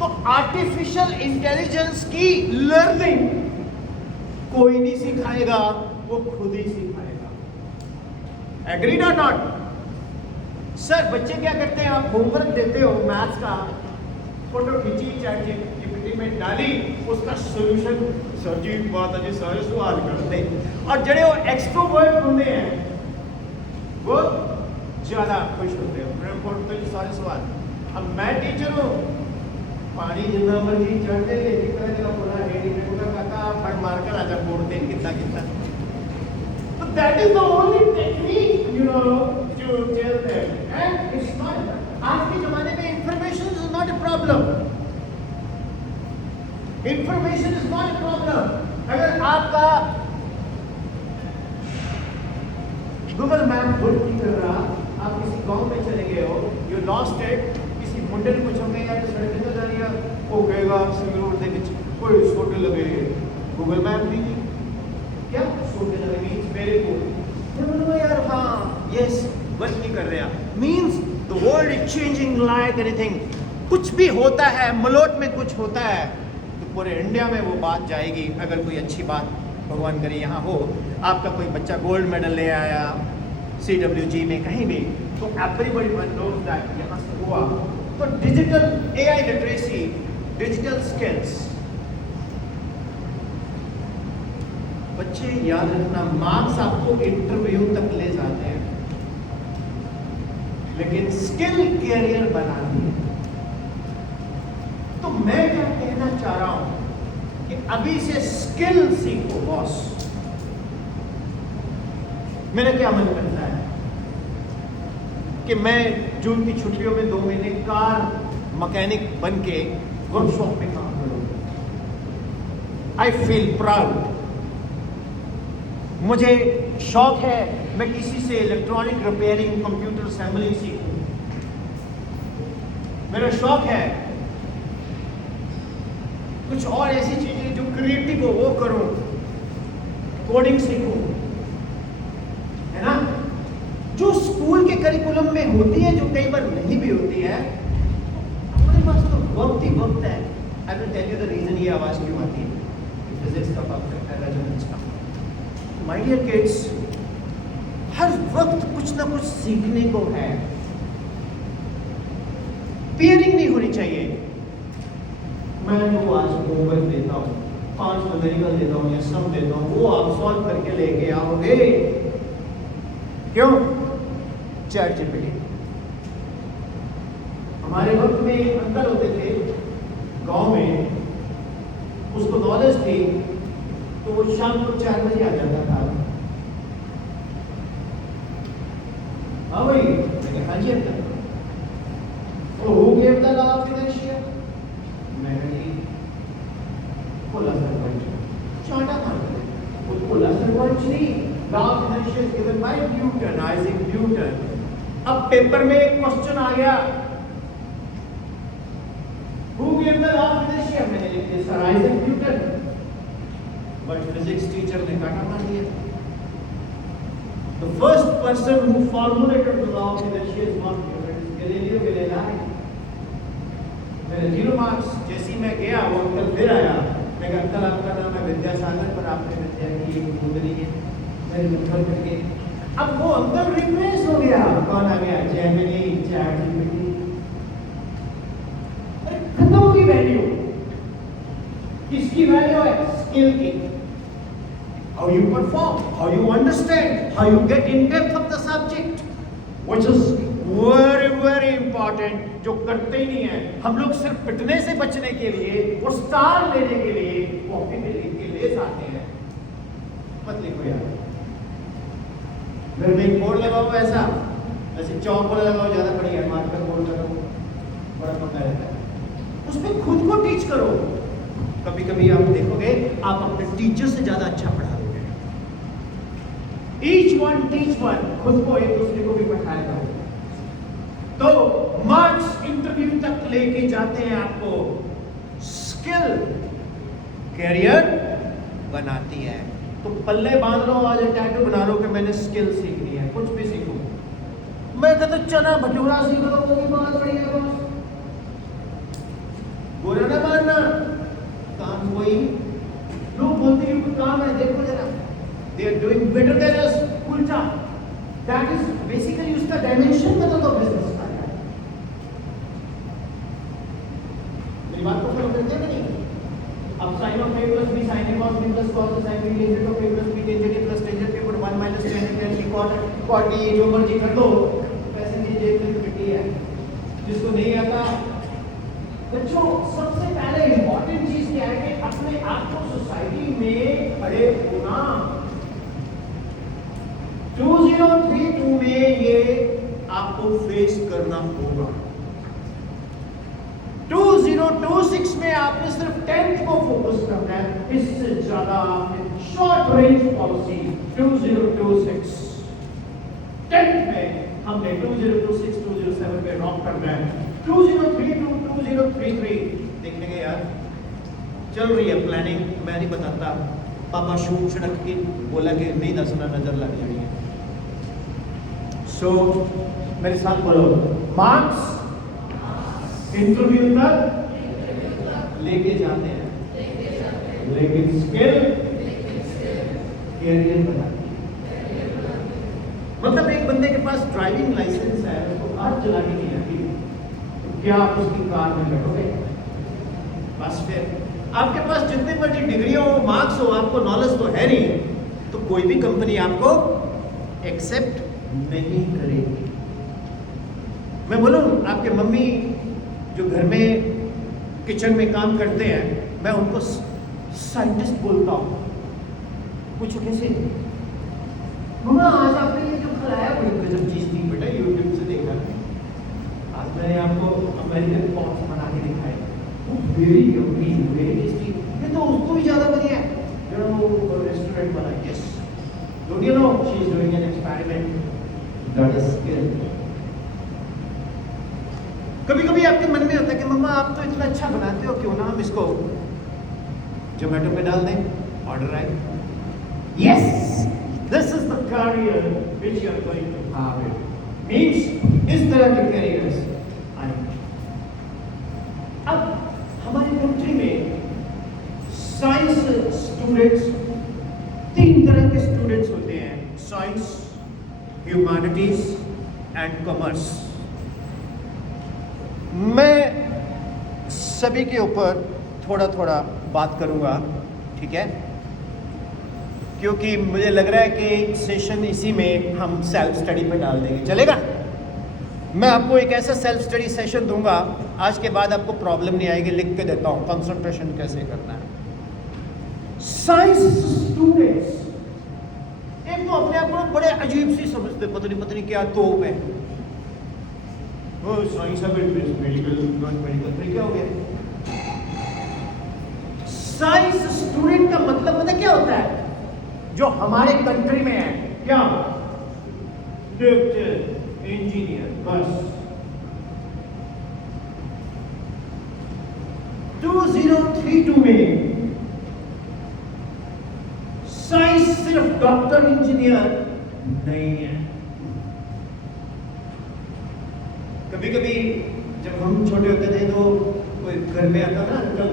तो आर्टिफिशियल इंटेलिजेंस की लर्निंग कोई नहीं सिखाएगा, वो खुद ही सिखाएगा. एग्रीड और नॉट? सर बच्चे क्या करते हैं, आप होमवर्क देते हो मैथ्स का, फोटो खींची, चैट जीपीटी में डाली, उसका सॉल्यूशन सर जी बात है जी सारे सवाल करते हैं. और जड़े वो एक्सट्रोवर्ट होते हैं वो ज्यादा खुश होते हैं. मेरे फोटो जी सारे सवाल. अब मैं टीचर हूँ, पानी जितना मर्जी चढ़ते जितना पूरा रेडी काका फट मार कर आजा बोर्ड दे कितना कितना. So that is the only technique, you know, to tell them. And it's not, आज के ज़माने में information is not a problem. Information is not a problem. अगर आपका Google मैप वर्क नहीं कर रहा, आप किसी गांव में चले गए हो, you lost it, किसी मुंडे ने पूछोगे या तो सड़क पे जा रही है, वो कहेगा सिंगल दे विच कोई छोटे लगे Google मैप दीजिए. क्या छोटे लगे मीन्स मेरे को बोलो यार हाँ यस वर्क नहीं कर रहा. Means the world is changing like anything. कुछ भी होता है, मलोट में कुछ होता है तो पूरे इंडिया में वो बात जाएगी. अगर कोई अच्छी बात भगवान करे यहाँ हो, आपका कोई बच्चा गोल्ड मेडल ले आया CWG में कहीं भी, तो एवरीबॉडी नोज दैट यहाँ से हुआ. तो digital AI literacy, digital skills. बच्चे याद रखना, मार्क्स आपको इंटरव्यू तक ले जाते हैं, लेकिन स्किल कैरियर बनाती है. तो मैं क्या कहना चाह रहा हूं कि अभी से स्किल सीखो बॉस. मेरा क्या मन करता है कि मैं जून की छुट्टियों में 2 महीने कार मैकेनिक बन के वर्कशॉप में काम करूं. I feel proud. मुझे शौक है मैं किसी से इलेक्ट्रॉनिक रिपेयरिंग, कंप्यूटर असेंबलिंग सीखूं. मेरा शौक है कुछ और ऐसी चीजें जो क्रिएटिव हो वो करूं, कोडिंग सीखूं, है ना, जो स्कूल के करिकुलम में होती है, जो कई बार नहीं भी होती है. हमारे पास तो वक्त ही वक्त है. I will tell you the reason ये आवाज क्यों आती है. फिजिक्स का वक्त है, रेजोनेंस का. माय डियर किड्स, हर वक्त कुछ ना कुछ सीखने को है. पियरिंग नहीं होनी चाहिए. मैं तो आज होमवर्क देता हूँ, 5 न्यूमेरिकल देता हूँ या सम देता हूँ, वो आप सॉल्व करके लेके आओगे. क्यों? Chat GPT. हमारे वक्त में एक अंकल होते थे गांव में, उसको नॉलेज थी तो वो शाम को 4 बजे आ जाता था. Isaac Newton. अब पेपर में एक क्वेश्चन आ गया, Who gave the law of inertia? मैंने लिख दिया sir Isaac Newton, but physics teacher ने काटा मार दिया। The first person who formulated the law of inertia is not Newton, it's Galileo Galilei। मेरे 0 मार्क्स। जैसे मैं गया वो अंकल फिर आया, मैं कहा अंकल आपका नाम है विद्यासागर पर आपने विद्या की एक बूंदनी है, मेरे नंबर कट गए। अब वो अंकल रिप्लेस हो गया, कौन आ गया? Gemini, chat GPT. खत्म होगी वैल्यू। किसकी वैल्यू है? स्किल की। How you perform, how you understand, how you get in depth of the subject, which is very very important, जो करते ही नहीं है। हम लोग सिर्फ पिटने से बचने के लिए और स्टार लेने के लिए कॉपी में लिख के ले जाते हैं। मत लिखो यार। घर में एक बोर्ड लगाओ ऐसा, ऐसे चौक वाला लगाओ, ज्यादा बढ़िया है। मार्कर बोर्ड लगाओ, बड़ा पंगा रहता है। उसमें खुद को टीच करो। कभी कभी आप देखोगे आप अपने टीचर से ज्यादा अच्छा पढ़ा दोगे। Each one teach one, खुद को एक दूसरे को भी पढ़ाया करो। तो मार्क्स इंटरव्यू तक लेके जाते हैं आपको। स्किल कैरियर बनाती है। तो पल्ले बांध लो, आज टैटू बना लो कि मैंने स्किल सीखनी है, कुछ भी सीखो। मैं कहता चना भटूरा सीख लो, वो भी बहुत बढ़िया बॉस। बुरा ना मानना, काम वही। लोग बोलते हैं कोई काम है, देखो जरा, they are doing better than us, उल्टा। That is basically उसका डायमेंशन बदल दो बिजनेस का। मेरी बात को फॉलो करते हैं नहीं? अब sin of a plus b sin a cos b plus cos sin b tangent of a plus b tangent a plus tangent a put 1 minus tan tan b cot d, जो मर्जी कर दो, पैसे की जेब में मिट्टी है। जिसको नहीं आता, बच्चों सबसे पहले इंपॉर्टेंट चीज क्या है कि अपने आप को सोसाइटी में खड़े होना। 2032 में ये आपको फेस करना होगा। 2026 में आपने सिर्फ 10th को फोकस करना है, इससे ज्यादा आपने शॉर्ट रेंज पॉलिसी 2026 10th में हमने 2026 2007 पे रॉक करना है। 2032 2033 देख लेंगे यार, चल रही है प्लानिंग, मैं नहीं बताता। पापा शूट सड़क की बोला कि नहीं दसना, नजर लग जाएगी। सो मेरे साथ बोलो, मार्क्स इंटरव्यू तक लेके जाते हैं, लेकिन स्किल कैरियर बनाते हैं। मतलब एक बंदे के पास ड्राइविंग लाइसेंस है, उसको कार चलानी नहीं आती, तो क्या आप उसकी कार में बैठोगे? बस फिर आपके पास जितनी बड़ी डिग्री हो, मार्क्स हो, आपको नॉलेज तो है नहीं, तो कोई भी कंपनी आपको एक्सेप्ट नहीं करेगी। मैं बोलूं, आपके मम्मी जो घर में किचन में काम करते हैं, मैं उनको साइंटिस्ट बोलता हूँ। पूछो कैसे? मम्मा आज आपने ये जो खिलाया बड़ी गजब चीज थी बेटा, यूट्यूब से देखा। आज मैंने आपको अमेरिकन पॉप्स बना के दिखाए, वो वेरी यम्मी, वेरी टेस्टी। ये तो उसको भी ज्यादा बढ़िया है जो वो रेस्टोरेंट बना। Yes, don't you know she is doing an experiment, that is skill. कभी कभी आपके मन में होता है कि मम्मा आप तो इतना अच्छा बनाते हो, क्यों ना हम इसको जोमेटो पे डाल दें, ऑर्डर आए। Yes, this is the career which you are going to have. It means इस तरह के करियर्स आएंगे। अब हमारी कंट्री में साइंस स्टूडेंट्स, 3 तरह के स्टूडेंट्स होते हैं, साइंस, ह्यूमैनिटीज एंड कॉमर्स। मैं सभी के ऊपर थोड़ा थोड़ा बात करूंगा, ठीक है? क्योंकि मुझे लग रहा है कि एक सेशन इसी में हम सेल्फ स्टडी पे डाल देंगे, चलेगा? मैं आपको एक ऐसा सेल्फ स्टडी सेशन दूंगा, आज के बाद आपको प्रॉब्लम नहीं आएगी, लिख के देता हूं कंसंट्रेशन कैसे करना है। साइंस स्टूडेंट्स एक तो अपने आप को बड़े अजीब सी समझते, पता नहीं क्या तोप है, साइंस है, मेडिकल नॉन मेडिकल, फिर क्या हो गया? साइंस स्टूडेंट का मतलब पता क्या होता है? जो हमारे कंट्री में है, क्या डॉक्टर, इंजीनियर, बस। 2032 में साइंस सिर्फ डॉक्टर इंजीनियर नहीं है। कभी कभी जब हम छोटे होते थे तो कोई घर में आता ना अंकल,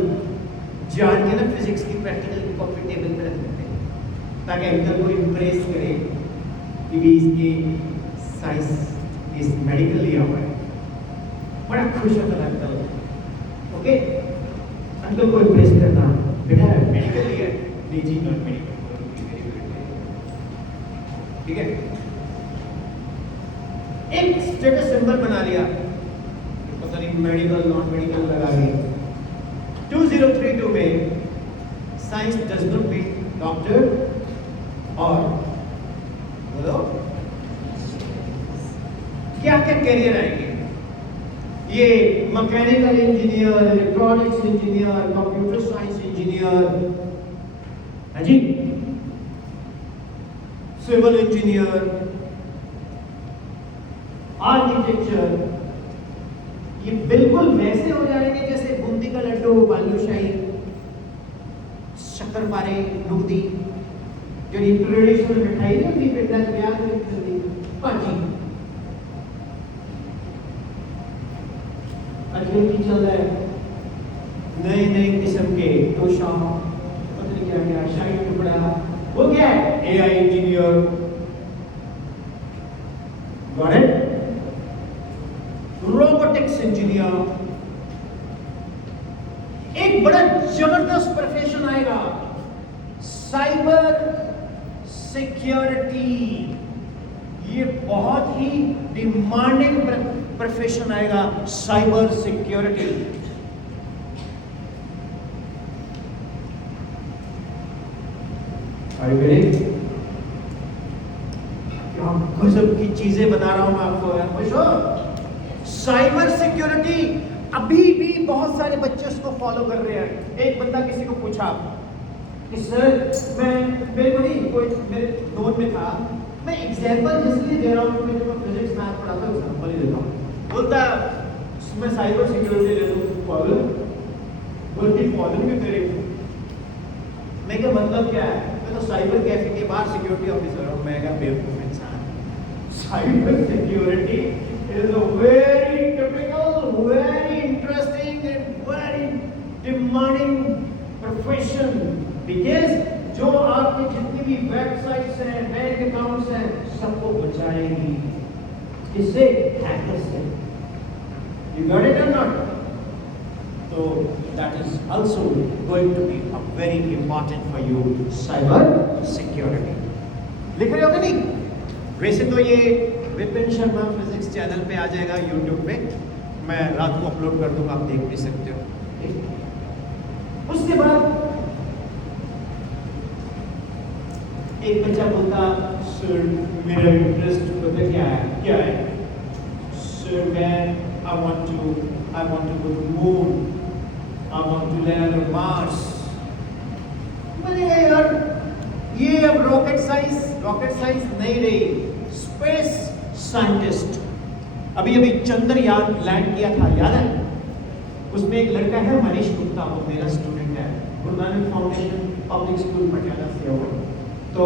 जान के ना फिजिक्स की प्रैक्टिकल की कॉपी टेबल पे रख देते ताकि अंकल को इम्प्रेस करे कि भी इसकी साइंस इस मेडिकल लिया हुआ है। बड़ा खुश होता था अंकल। ओके, अंकल को इम्प्रेस करना, बेटा मेडिकल लिया है, नहीं जी नॉट मेडिकल, ठीक है। एक स्टेटस सिंबल बना लिया, पता नहीं मेडिकल नॉन मेडिकल लगा के। 2032 में science does not mean doctor और बोलो क्या क्या कैरियर आएंगे। ये mechanical engineer, electronics engineer, computer science engineer, है जी, सिविल इंजीनियर, आर्किटेक्चर, ये बिल्कुल वैसे हो जाएंगे जैसे बूंदी का लड्डू, बालूशाही, शक्करपारे, दूधी, जो ट्रेडिशनल मिठाई है भी पिंडा ब्याह पाजी अजमेर की चल रहा है, नए नए किस्म के डोसा, पता नहीं क्या क्या, शाही टुकड़ा, वो क्या है, AI engineer, got it, robotics engineer. एक बड़ा जबरदस्त प्रोफेशन आएगा, साइबर सिक्योरिटी। ये बहुत ही डिमांडिंग प्रोफेशन आएगा, साइबर सिक्योरिटी। क्या गजब की चीजें बता रहा हूं मैं आपको, यार खुश हो। साइबर सिक्योरिटी अभी भी बहुत सारे बच्चे उसको फॉलो कर रहे हैं। एक बंदा किसी को पूछा कि सर मैं मेरे को नहीं, कोई मेरे नोट में था, मैं एग्जाम्पल इसलिए दे रहा हूँ, जब मैं फिजिक्स मैथ पढ़ाता हूँ एग्जाम्पल ही देता हूँ। बोलता मैं साइबर सिक्योरिटी ले लूँ, फॉलो बोलती फॉलो भी तेरे। मैं क्या मतलब क्या है, मैं तो साइबर कैफे के बाहर सिक्योरिटी ऑफिसर हूँ। मैं क्या बेवकूफ इंसान। Cyber security is a very typical, very interesting and very demanding profession, because जो आपके जितनी भी वेबसाइट्स हैं, बैंक अकाउंट्स हैं, सबको बचाएगी किससे, हैकर्स से। You got it or not? So that is also going to be a very important for you, cyber security. लिख रहे हो कि नहीं? वैसे तो ये विपिन शर्मा फिजिक्स चैनल पे आ जाएगा यूट्यूब पे, मैं रात को अपलोड कर दूंगा, आप देख भी सकते हो। उसके बाद एक बच्चा बोलता सर मेरा इंटरेस्ट पता क्या है सर, मैं I want to go to moon, I want to land on Mars. बोलेगा यार ये अब रॉकेट साइंस नहीं रही, स्पेस साइंटिस्ट। अभी चंद्रयान लैंड किया था, याद है? उसमें एक लड़का है मनीष गुप्ता, वो मेरा स्टूडेंट है, Guru Nanak foundation public school Patiala से हुआ। तो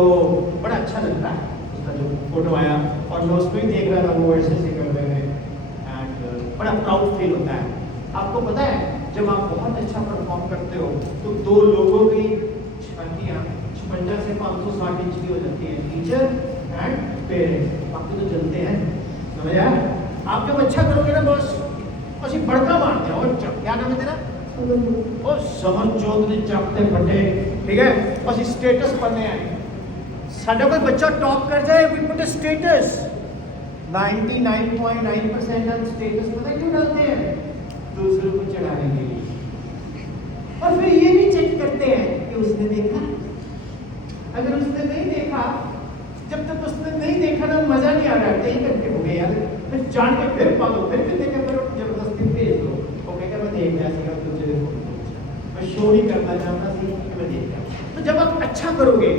बड़ा अच्छा लगता है उसका जो फोटो आया, और मैं उसको ही देख रहा था, वो ऐसे से कर रहे हैं, एंड बड़ा प्राउड फील होता है। आपको पता है जब आप बहुत अच्छा परफॉर्म करते हो तो दो लोगों की छातियाँ 56 से 560 इंच की हो जाती है, टीचर एंड पेरेंट्स। आपको तो जलते हैं, समझ आया? आप जब अच्छा करोगे ना बस असी बड़का मारते हैं। और क्या नाम है तेरा? ओ समझ चौधरी चपते फटे, ठीक है? और स्टेटस पढ़ने हैं, साडा कोई बच्चा टॉप कर जाए, वी पुट अ स्टेटस। 99.9% हम स्टेटस पता क्यों डालते हैं? दूसरों को चढ़ाने के लिए। और फिर ये भी चेक करते हैं कि उसने देखा। अगर उसने नहीं देखा, जब तक उसने नहीं देखा ना मजा नहीं आ रहा है, यही करके हो गया यार, फिर जान के फिर पालो, फिर देखा करो, जबरदस्ती भेज दो। वो कहेगा मैं देख रहा सीगा, तुझे देखो मैं शो नहीं करना चाहता सी कि मैं देख रहा। तो जब आप अच्छा करोगे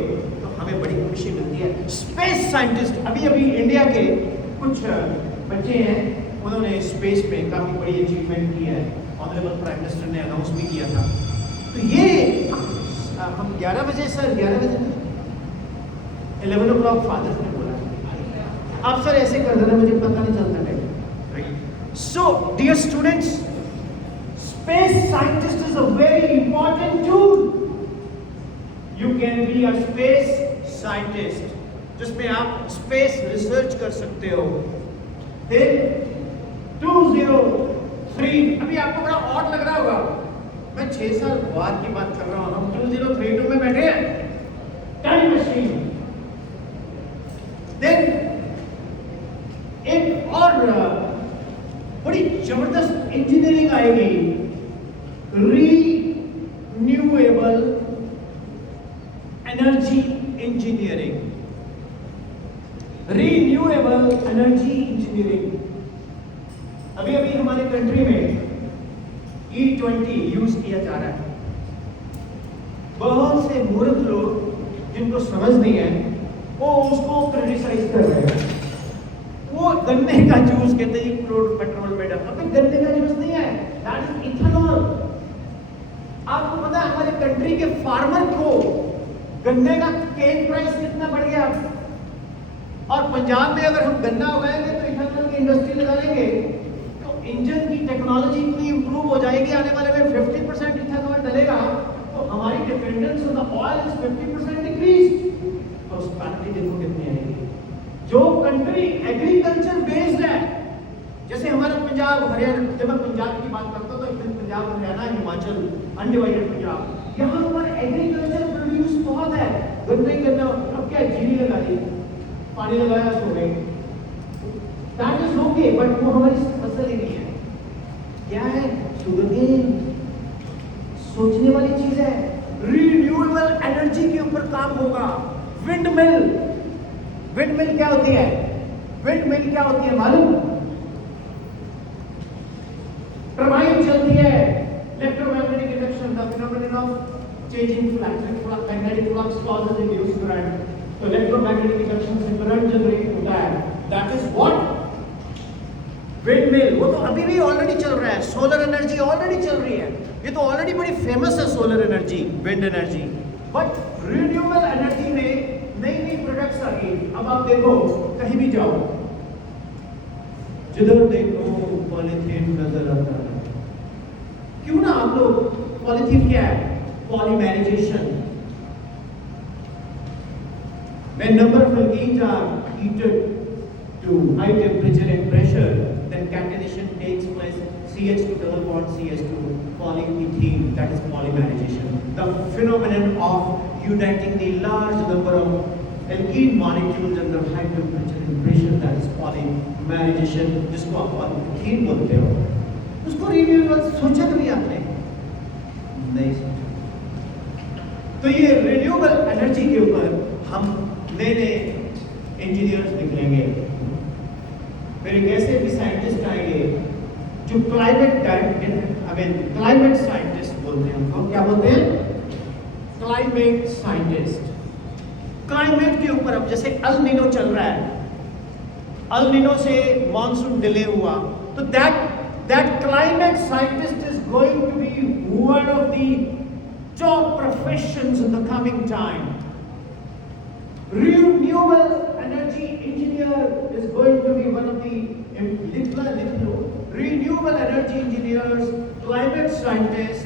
तो हमें बड़ी खुशी मिलती है। स्पेस साइंटिस्ट, अभी अभी इंडिया के कुछ बच्चे हैं, उन्होंने स्पेस में काफ़ी बड़ी अचीवमेंट की है। ऑनरेबल प्राइम मिनिस्टर ने अनाउंस भी किया था। तो ये हम 11 बजे सर 11 बजे 11 o'clock फादर्स ने बोला। आप सर ऐसे कर देना, मुझे पता नहीं चलता है। So, dear students, space scientist is a very important tool. You can be a space scientist, जिसमें आप स्पेस रिसर्च कर सकते हो। फिर 203, अभी आपको बड़ा ऑड लग रहा होगा, मैं 6 साल बाद की बात कर रहा हूँ, हम 2032 में बैठे हैं, टाइम मशीन। देन एक और बड़ी जबरदस्त इंजीनियरिंग आएगी, renewable energy engineering. Renewable energy engineering, अभी अभी हमारे कंट्री में E20 यूज किया जा रहा है। बहुत से मूर्ख लोग जिनको समझ नहीं है, वो उसको क्रिटिसाइज कर रहे हैं। वो गन्ने का जूस कहते हैं पेट्रोल में डाल, अबे गन्ने का जूस नहीं है, दैट इज इथेनॉल। आपको पता है हमारे कंट्री के फार्मर को गन्ने का केन प्राइस कितना बढ़ गया, और पंजाब में अगर हम गन्ना उगाएंगे तो इथेनॉल की इंडस्ट्री लगा लेंगे तो इंजन की टेक्नोलॉजी इतनी इंप्रूव हो जाएगी, आने वाले में 50% इथेनॉल डलेगा, तो हमारी dependence on the oil is 50% decrease. तो स्पैरिटी देखो कितनी आएगी। जो कंट्री एग्रीकल्चर बेस्ड है, जैसे हमारा पंजाब हरियाणा, जब मैं पंजाब की बात करता हूँ तो इसमें पंजाब हरियाणा हिमाचल अनडिवाइडेड पंजाब, यहाँ पर एग्रीकल्चर प्रोड्यूस बहुत है। गन्ने गन्ना, अब क्या जीरी लगा दी, पानी लगाया सो गए, दैट इज ओके, बट वो हमारी फसल ही नहीं है। क्या है? शुगरकेन। सोचने वाली चीज है। रिन्यूएबल एनर्जी के ऊपर काम होगा। विंड मिल, विंड मिल क्या होती है? विंड मिल क्या होती है मालूम? टरबाइन चलती है, electromagnetic induction, the phenomenon of changing magnetic flux causes induced current. तो इलेक्ट्रोमैग्नेटिक इंडक्शन से करंट जनरेट होता है, that is what wind mill. वो तो अभी भी ऑलरेडी चल रहा है। सोलर एनर्जी ऑलरेडी चल रही है, ये तो ऑलरेडी बड़ी फेमस है solar energy, wind energy. But renewable energy में नई नई प्रोडक्ट्स आ गई। अब आप देखो, कहीं भी जाओ, जिधर देखो पॉलीथीन नजर आता है। क्यों ना आप लोग, पॉलीथीन क्या है? Polymerisation. When number of alkenes are heated to high temperature and pressure, then catenation takes place. CH2 double bond CH2, polyethene, that is polymerization. The phenomenon of uniting the large number of alkene molecules under high temperature and pressure, that is polymerization, जिसको आप polyethene बोलते हो। उसको रिन्यूएबल सोचा कभी आपने? नहीं सोचा। तो ये रिन्यूएबल एनर्जी के ऊपर हम नए नए इंजीनियर्स निकलेंगे। फिर एक ऐसे भी साइंटिस्ट आएंगे जो क्लाइमेट साइंटिस्ट बोलते हैं उनको। क्या बोलते हैं? Climate scientist. क्लाइमेट के ऊपर, अब जैसे अल नीनो चल रहा है, अल नीनो से मॉनसून डिले हुआ, तो that climate scientist is going to be one of the top professions in the coming time. Renewable energy engineer is going to be one of the renewable energy engineers, climate scientist,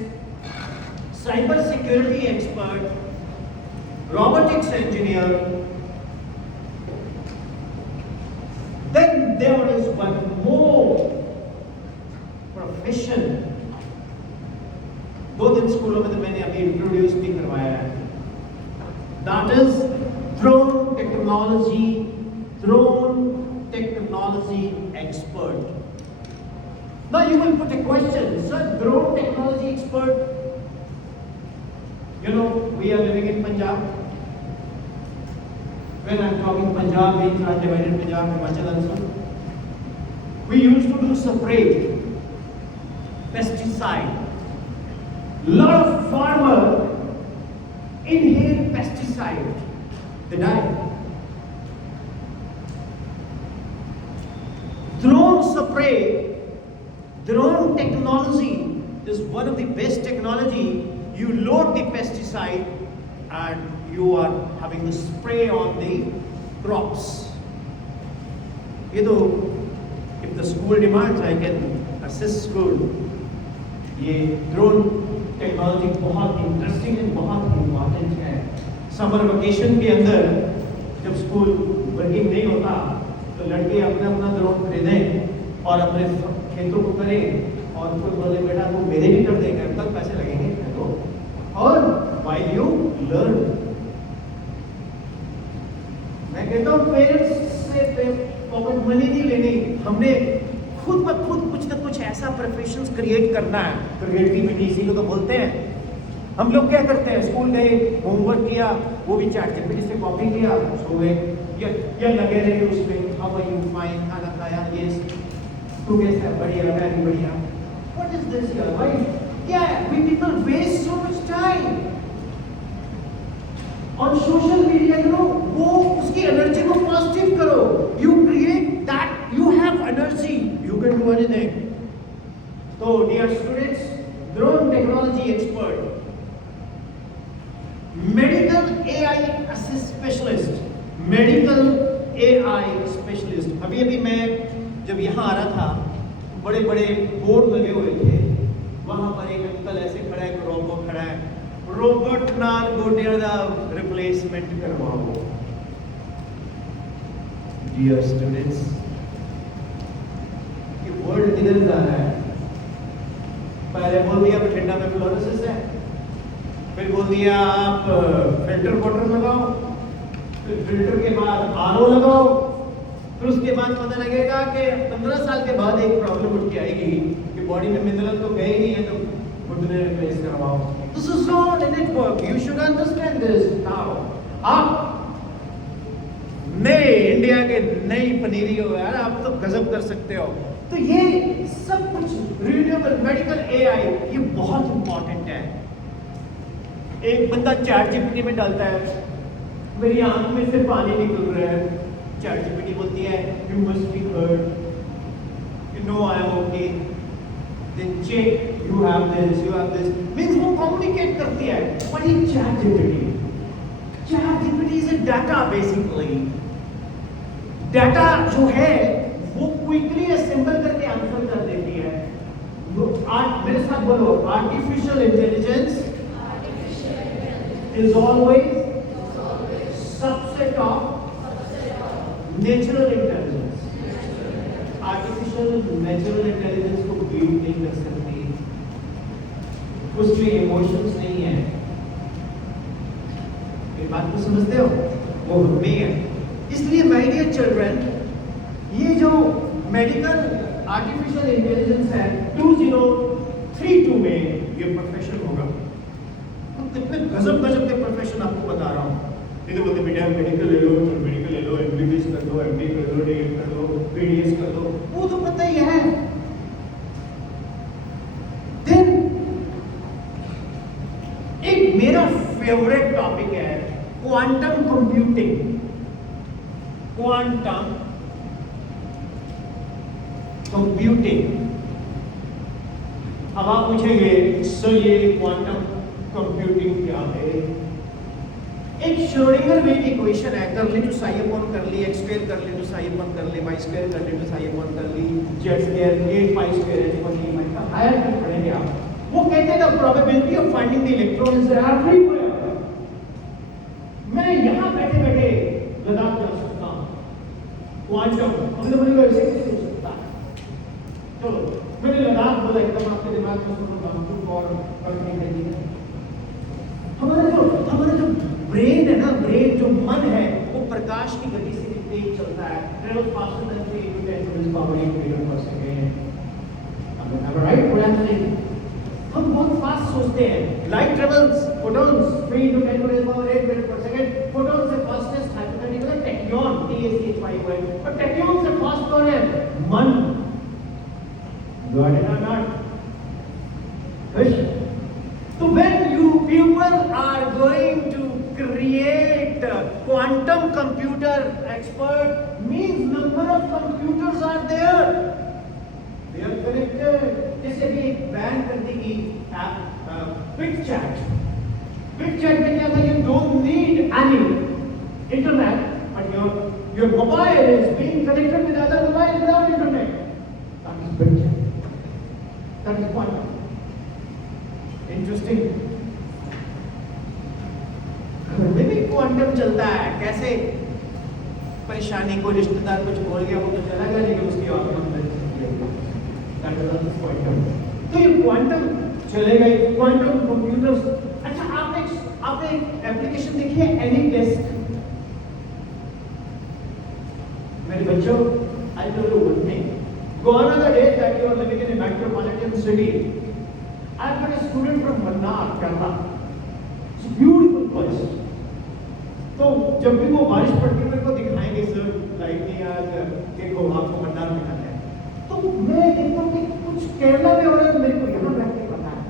cyber security expert, robotics engineer. Then there is one more profession, 2 स्कूलों में तो मैंने अभी इंट्रोड्यूस भी करवाया है, that is drone technology expert. Now you will put a question, sir drone technology expert, you know we are living in Punjab. When I am talking Punjab means undivided Punjab, Himachal also, we used to do spray pesticide. Lot of farmer inhale pesticide. they die. Drone spray, drone technology is one of the best technology. You load the pesticide and you are having the spray on the crops. You know, if the school demands, I can assist school. ये ड्रोन टेक्नोलॉजी बहुत इंटरेस्टिंग एंड बहुत इम्पोर्टेंट है. समर वेकेशन के अंदर जब स्कूल वर्किंग नहीं होता तो लड़के अपना अपना ड्रोन खरीदें और अपने खेतों को करें और कोई बोले बेटा तू मेरे भी कर देगा तब पैसे लगेंगे तो. और व्हाइल यू लर्न, मैं कहता हूँ पेरेंट्स से पॉकेट मनी नहीं लेनी, हमने खुद ब खुद कुछ ना कुछ ऐसा प्रोफेशन क्रिएट करना है. क्रिएटिविटी इसी को तो बोलते हैं. हम लोग क्या करते हैं, स्कूल गए, होमवर्क किया, वो भी चैट जीपीटी से कॉपी किया, सो गए या लगे रहे उसमें. हाउ आर यू, फाइन, खाना खाया, यस, तू कैसा है, बढ़िया, मैं भी बढ़िया. व्हाट इज दिस यार, भाई क्या है, we people waste so much time on social media. You know, वो उसकी एनर्जी को पॉजिटिव करो. You create that, you have energy, you can do anything. So, dear students, drone technology expert, medical AI assist specialist, medical AI specialist. अभी मैं जब यहाँ आ रहा था, बड़े बड़े बोर्ड लगे हुए थे. वहाँ पर एक अंकल ऐसे खड़ा है, रोबोट खड़ा है. रोबोट नाल गोटिया दा रिप्लेसमेंट करवाओ. Dear students, वर्ल्ड किधर जा रहा है. पहले बोल दिया बठिंडा में फ्लोरोसिस है, फिर बोल दिया आप फिल्टर वाटर लगाओ, फिर फिल्टर के बाद आरओ लगाओ, फिर उसके बाद पता लगेगा कि 15 साल के बाद एक प्रॉब्लम उठ के आएगी कि बॉडी में मिनरल तो गए नहीं है तो घुटने रिप्लेस करवाओ. This is not an network. You should understand this now. आप नए इंडिया के नई पनीरी हो यार, आप तो गजब कर सकते हो. तो ये सब कुछ रिन्यूएबल मेडिकल एआई ये बहुत इंपॉर्टेंट है. एक बंदा चैट जीपीटी में डालता है, मेरी आंख में से पानी निकल रहा है, चैट जीपीटी बोलती है you must be hurt, you know I am okay, then check you have this, means वो कम्युनिकेट करती है. What is ChatGPT? ChatGPT is a data. Basically data जो है वो क्विकली असेंबल करके आंसर कर देती है. मेरे साथ बोलो, artificial intelligence is always subset of natural intelligence. Artificial natural intelligence को बीट नहीं कर सकती, उसमें इमोशंस नहीं है. ये बात को समझते हो? वो हमें है. इसलिए माय डियर चिल्ड्रन, ये जो मेडिकल आर्टिफिशियल इंटेलिजेंस है 2032 में ये प्रोफेशन होगा. कितने गजब गजब के प्रोफेशन आपको बता रहा हूँ. ये तो बोलते बेटा मेडिकल ले लो, मेडिकल ले लो, एमबीबीएस कर दो, एमडी कर दो, डीएड कर दो, पीडीएस कर दो, वो तो पता ही है. देन एक मेरा फेवरेट टॉपिक है क्वांटम कंप्यूटिंग. Quantum computing. अब आप पूछेंगे सर ये क्वांटम कंप्यूटिंग क्या है? एक श्रोडिंगर वेव इक्वेशन है, कर ली तो साई अपॉन कर ली, एक्स स्क्वायर कर ली तो साई अपॉन कर ली, वाई स्क्वायर कर ली तो साई अपॉन कर ली, Z square 8 pi square H upon E minus का हायर में पढ़ेंगे आप. वो कहते हैं the probability of finding the electron is everywhere. मैं यहां बैठे बैठे लद्दाख जा सकता हूं. क्वांटम हमने बोला ऐसे कैसे हो सकता है? चलो मैंने लद्दाख बोला, एकदम आपके दिमाग में सुनो और करने के लिए हमारा जो ब्रेन है ना, ब्रेन जो मन है वो प्रकाश की गति से तेज चलता है. Travel faster than 3 into 10 to the power 8 meter per second. am I right? what I'm saying? हम बहुत फास्ट सोचते हैं. Light travels photons 3 into 10 to the power 8 meter per second. Photon से फास्टेस्ट हाइपोथेटिकल है टेक्योन, TACH5 पर टेक्योन से फास्ट कौन है? मन. Got it or not? Question. So when you people are going to create quantum computer expert means number of computers are there. They are connected. जैसे भी एक बैन कर देगी BitChat. BitChat में क्या था? You don't need any internet, but your mobile is being connected with other mobile without internet. That is BitChat. That is quantum. Interesting. घर में भी क्वांटम चलता है। कैसे? परेशानी को रिश्तेदार कुछ बोल गया, वो तो चला गया, लेकिन उसकी आंखें अंदर चली गई। That is also quantum. तो ये क्वांटम चलेगा, क्वांटम कंप्यूटर्स। अच्छा, आपने एप्लीकेशन देखी है एनीडेस्क? मेरे बच्चों, I tell you one thing. Gone are the days that you are living in a metropolitan city. I've got a student from Mannar, Kerala. It's a beautiful place. तो जब भी वो बारिश पड़ती है मेरे को दिखाएंगे, सर लाइट नहीं आया, देखो आपको मन्नार दिखाते हैं। तो मैं देखता हूँ कि कुछ केरला में हो रहा है, मेरे को यहाँ बैठ के पता है।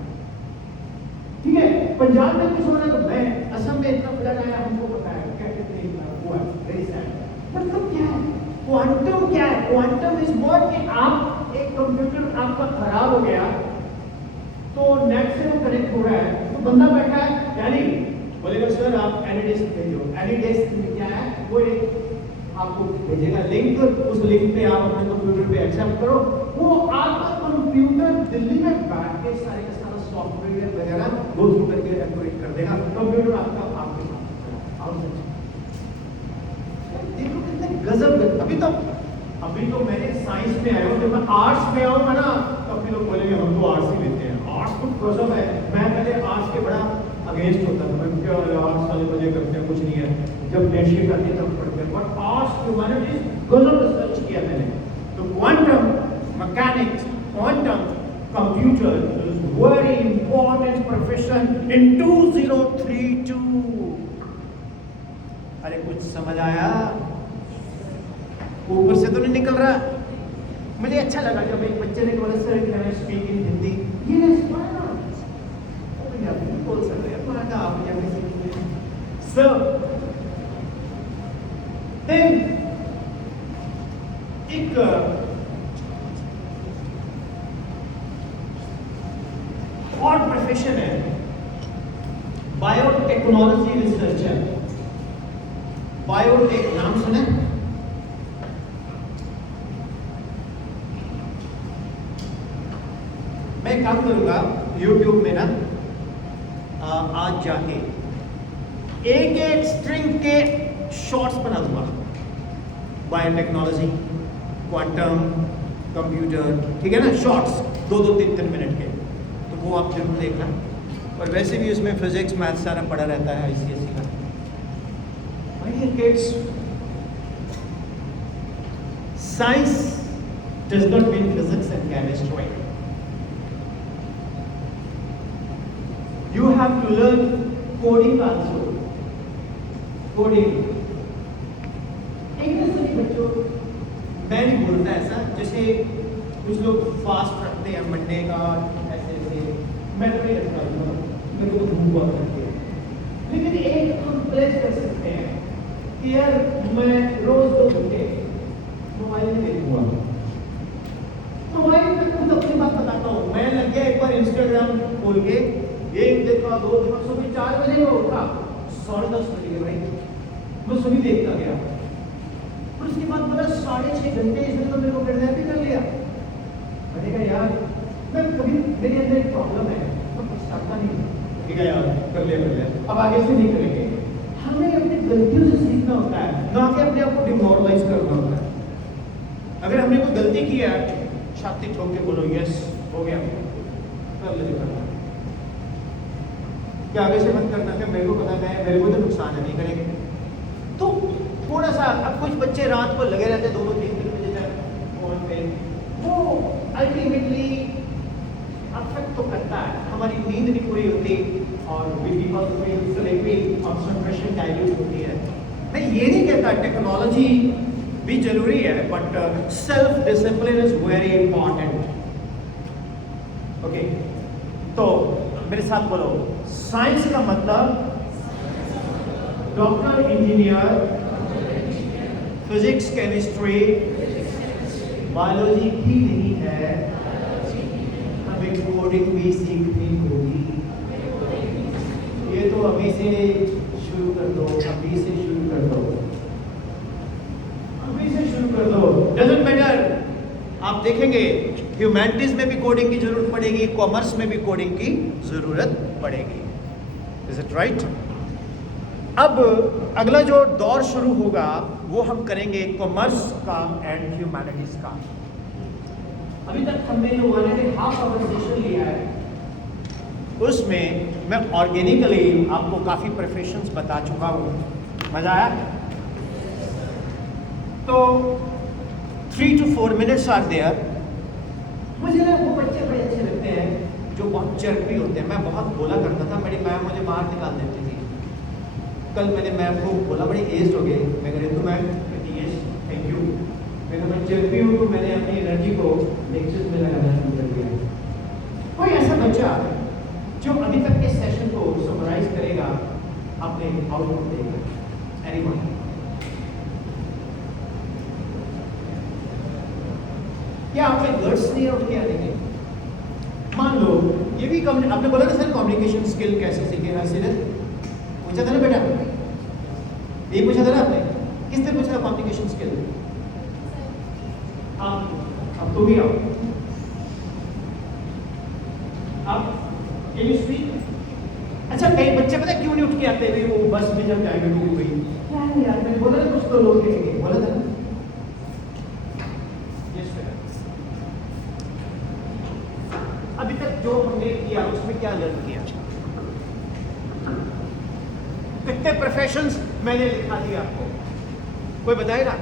ठीक है, पंजाब में कुछ हो रहा है तो मैं, असम में इतना फ्लड आया हमको पता है, क्या कहते हैं वो है, वेरी सैड। मतलब क्या है क्वांटम? क्या है क्वांटम? इज व्हाट कि आप एक कंप्यूटर आपका खराब हो गया तो नेट से वो कनेक्ट हो रहा है, तो बंदा बैठा है, यानी बोलेगा सर आप एनीडेस्क भेजो। एनीडेस्क में क्या है? वो एक आपको भेजेगा लिंक, उस लिंक पे आप अपने कंप्यूटर पे एक्सेप्ट करो, वो आपका कंप्यूटर दिल्ली में बैठ के सारे का सारा सॉफ्टवेयर वगैरह गो थ्रू करके एक्टिवेट कर देगा, कंप्यूटर आपका आपके साथ। देखो कितने गजब। अभी तो मैंने साइंस में आया हूँ, जब मैं आर्ट्स में आऊंगा ना तो अपने लोग बोलेंगे हम तो आर्ट्स ही लेते हैं, आर्ट्स तो गजब है। मैं पहले आर्ट्स के बड़ा अगेंस्ट होता था, मैं क्या आर्ट्स वाले मजे करते हैं, कुछ नहीं है। जब नेटशीट आती है तब पढ़ते हैं, बट आर्ट्स ह्यूमैनिटीज गजब रिसर्च किया मैंने। तो quantum mechanics, quantum computer is very important profession in 2032। अरे कुछ समझ आया? ऊपर से तो नहीं निकल रहा। मुझे अच्छा लगा जब एक बच्चे ने बोला sir can I speak in Hindi. Yes, why not? ओ भैया आप बोल सकते हैं, पढ़ा आप या किसी। सो देन एक और प्रोफेशन है बायोटेक्नोलॉजी रिसर्चर। बायोटेक नाम सुना? मैं काम करूंगा YouTube में ना, आज जाके एक स्ट्रिंग के शॉर्ट्स बना दूंगा, बायोटेक्नोलॉजी, क्वांटम कंप्यूटर, ठीक है ना, शॉर्ट्स 2-2, 3-3 मिनट के। तो वो आप जरूर देखना। और वैसे भी उसमें फिजिक्स मैथ्स सारा पढ़ा रहता है ICSE का। My dear kids, science does not mean physics and chemistry. You have to learn coding also. Coding. एक ना सभी बच्चों, मैं नहीं बोलता ऐसा, जैसे कुछ लोग फास्ट रखते हैं मंडे का, ऐसे मैं तो नहीं रखता हूँ, मेरे को भूख बहुत लगती है। लेकिन एक हम प्लेस कर सकते हैं कि यार मैं रोज 2 घंटे मोबाइल में देखूंगा। मोबाइल में खुद अपनी बात बताता हूँ, मैं लग गया एक बार इंस्टाग्राम खोल के, 1 देखा 2 देखा, सुबह 4 बजे में उठा, 10:30 बजे भाई मैं सभी देखता गया। और उसके बाद बोला 6.5 घंटे इसने तो मेरे को किडनैप ही कर लिया। मैंने कहा यार मैं कभी, मेरे अंदर एक प्रॉब्लम है, मैं पछताता नहीं। ठीक है यार, कर लिया, अब आगे से नहीं करेंगे। हमें अपनी गलतियों से सीखना होता है, ना कि अपने आप को डिमोरलाइज करना होता है। अगर हमने कोई गलती की है, छाती ठोक के बोलो यस हो गया, कर ले करना क्या आगे से मत करना, क्या मेरे को पता है मेरे को तो नुकसान है, नहीं करेंगे। तो थोड़ा सा, अब कुछ बच्चे रात को लगे रहते 2-2, 3-3 बजे तक फोन पे, वो अल्टीमेटली अफेक्ट तो करता है, हमारी नींद नहीं पूरी होती और कंसंट्रेशन डाइल्यूट होती है। मैं ये नहीं कहता टेक्नोलॉजी भी जरूरी है, but self discipline is very important. Okay, तो मेरे साथ बोलो, साइंस का मतलब doctor, engineer, physics, chemistry, biology भी नहीं है, हमें कोडिंग भी सीखनी होगी। ये तो अभी से शुरू कर दो, अभी से शुरू कर दो, अभी से शुरू कर दो। डजंट मैटर, आप देखेंगे ह्यूमैनिटीज में भी कोडिंग की जरूरत पड़ेगी, कॉमर्स में भी कोडिंग की जरूरत पड़ेगी। Is it right? अब अगला जो दौर शुरू होगा वो हम करेंगे कॉमर्स का एंड ह्यूमैनिटीज का। अभी तक हमने जो 1.5 आवर सेशन लिया है उसमें मैं ऑर्गेनिकली आपको काफ़ी प्रोफेशंस बता चुका हूँ। मज़ा आया? तो 3 to 4 minutes आर देयर। मुझे ना वो बच्चे बड़े अच्छे लगते हैं जो बहुत चर्पी होते हैं। मैं बहुत बोला करता था, मेरी मैम मुझे बाहर निकाल देती थी। कल मैंने मैम को बोला, बड़ी एज हो गई, मैं कह रही तो मैम यस थैंक यू, मैं चर्पी हूँ, तो मैंने अपनी एनर्जी को लेक्चर्स में लगाना शुरू कर दिया। कोई ऐसा बच्चा जो अभी तक के सेशन को समराइज करेगा, अपने आउटपुट देगा? एनीवन? क्या आप में गट्स नहीं है उठ के आने के? मान लो ये भी आपने बोला ना सर कम्युनिकेशन स्किल कैसे सीखेगा? सीरत पूछा था ना बेटा, ये पूछा था ना आपने? किसने पूछा था कम्युनिकेशन स्किल? अब तुम ही आओ। अब कैन यू स्पीक? अच्छा, कई बच्चे पता है क्यों नहीं उठ के आते? भी वो बस में जब जाएंगे तो भाई क्या है यार, मैंने बोला ना कुछ तो लोग देखेंगे, बोला था ना। अभी तक जो हमने किया उसमें क्या लर्न किया? कितने प्रोफेशंस मैंने लिखा दिया आपको? कोई बताएगा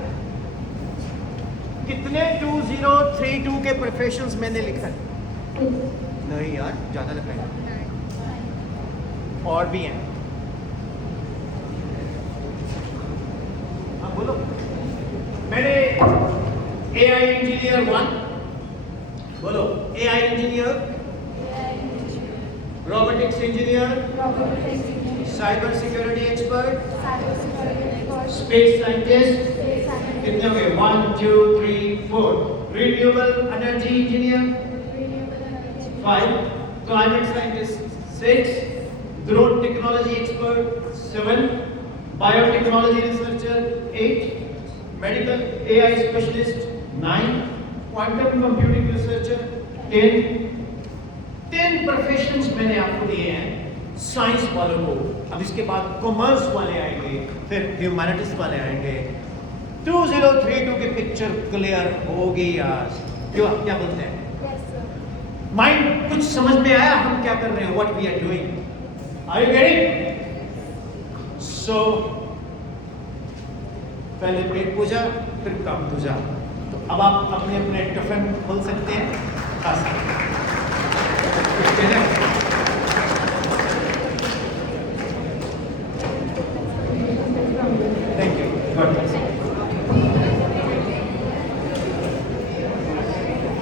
कितने 2032 के प्रोफेशंस मैंने लिखा? नहीं यार, ज्यादा लिखा है, और भी हैं। हाँ बोलो। मैंने AI इंजीनियर 1, बोलो AI engineer, robotics engineer, cyber security expert, space scientist, कितने हो गए? 1 2 3 4। Renewable energy engineer 5, climate scientist 6, drone technology expert 7, biotechnology researcher 8, medical AI specialist 9, quantum computing researcher 10 professions मैंने आपको दिए हैं साइंस वालों को। अब इसके बाद कॉमर्स वाले आएंगे, फिर ह्यूमैनिटीज वाले आएंगे। 2032 की पिक्चर क्लियर होगी यार। क्यों, आप क्या बोलते हैं? माइंड कुछ समझ में आया हम क्या कर रहे हैं? What we are doing? Are you getting? So पहले पेट पूजा, फिर काम पूजा। तो अब आप अपने अपने टिफिन खोल सकते हैं, खा सकते हैं।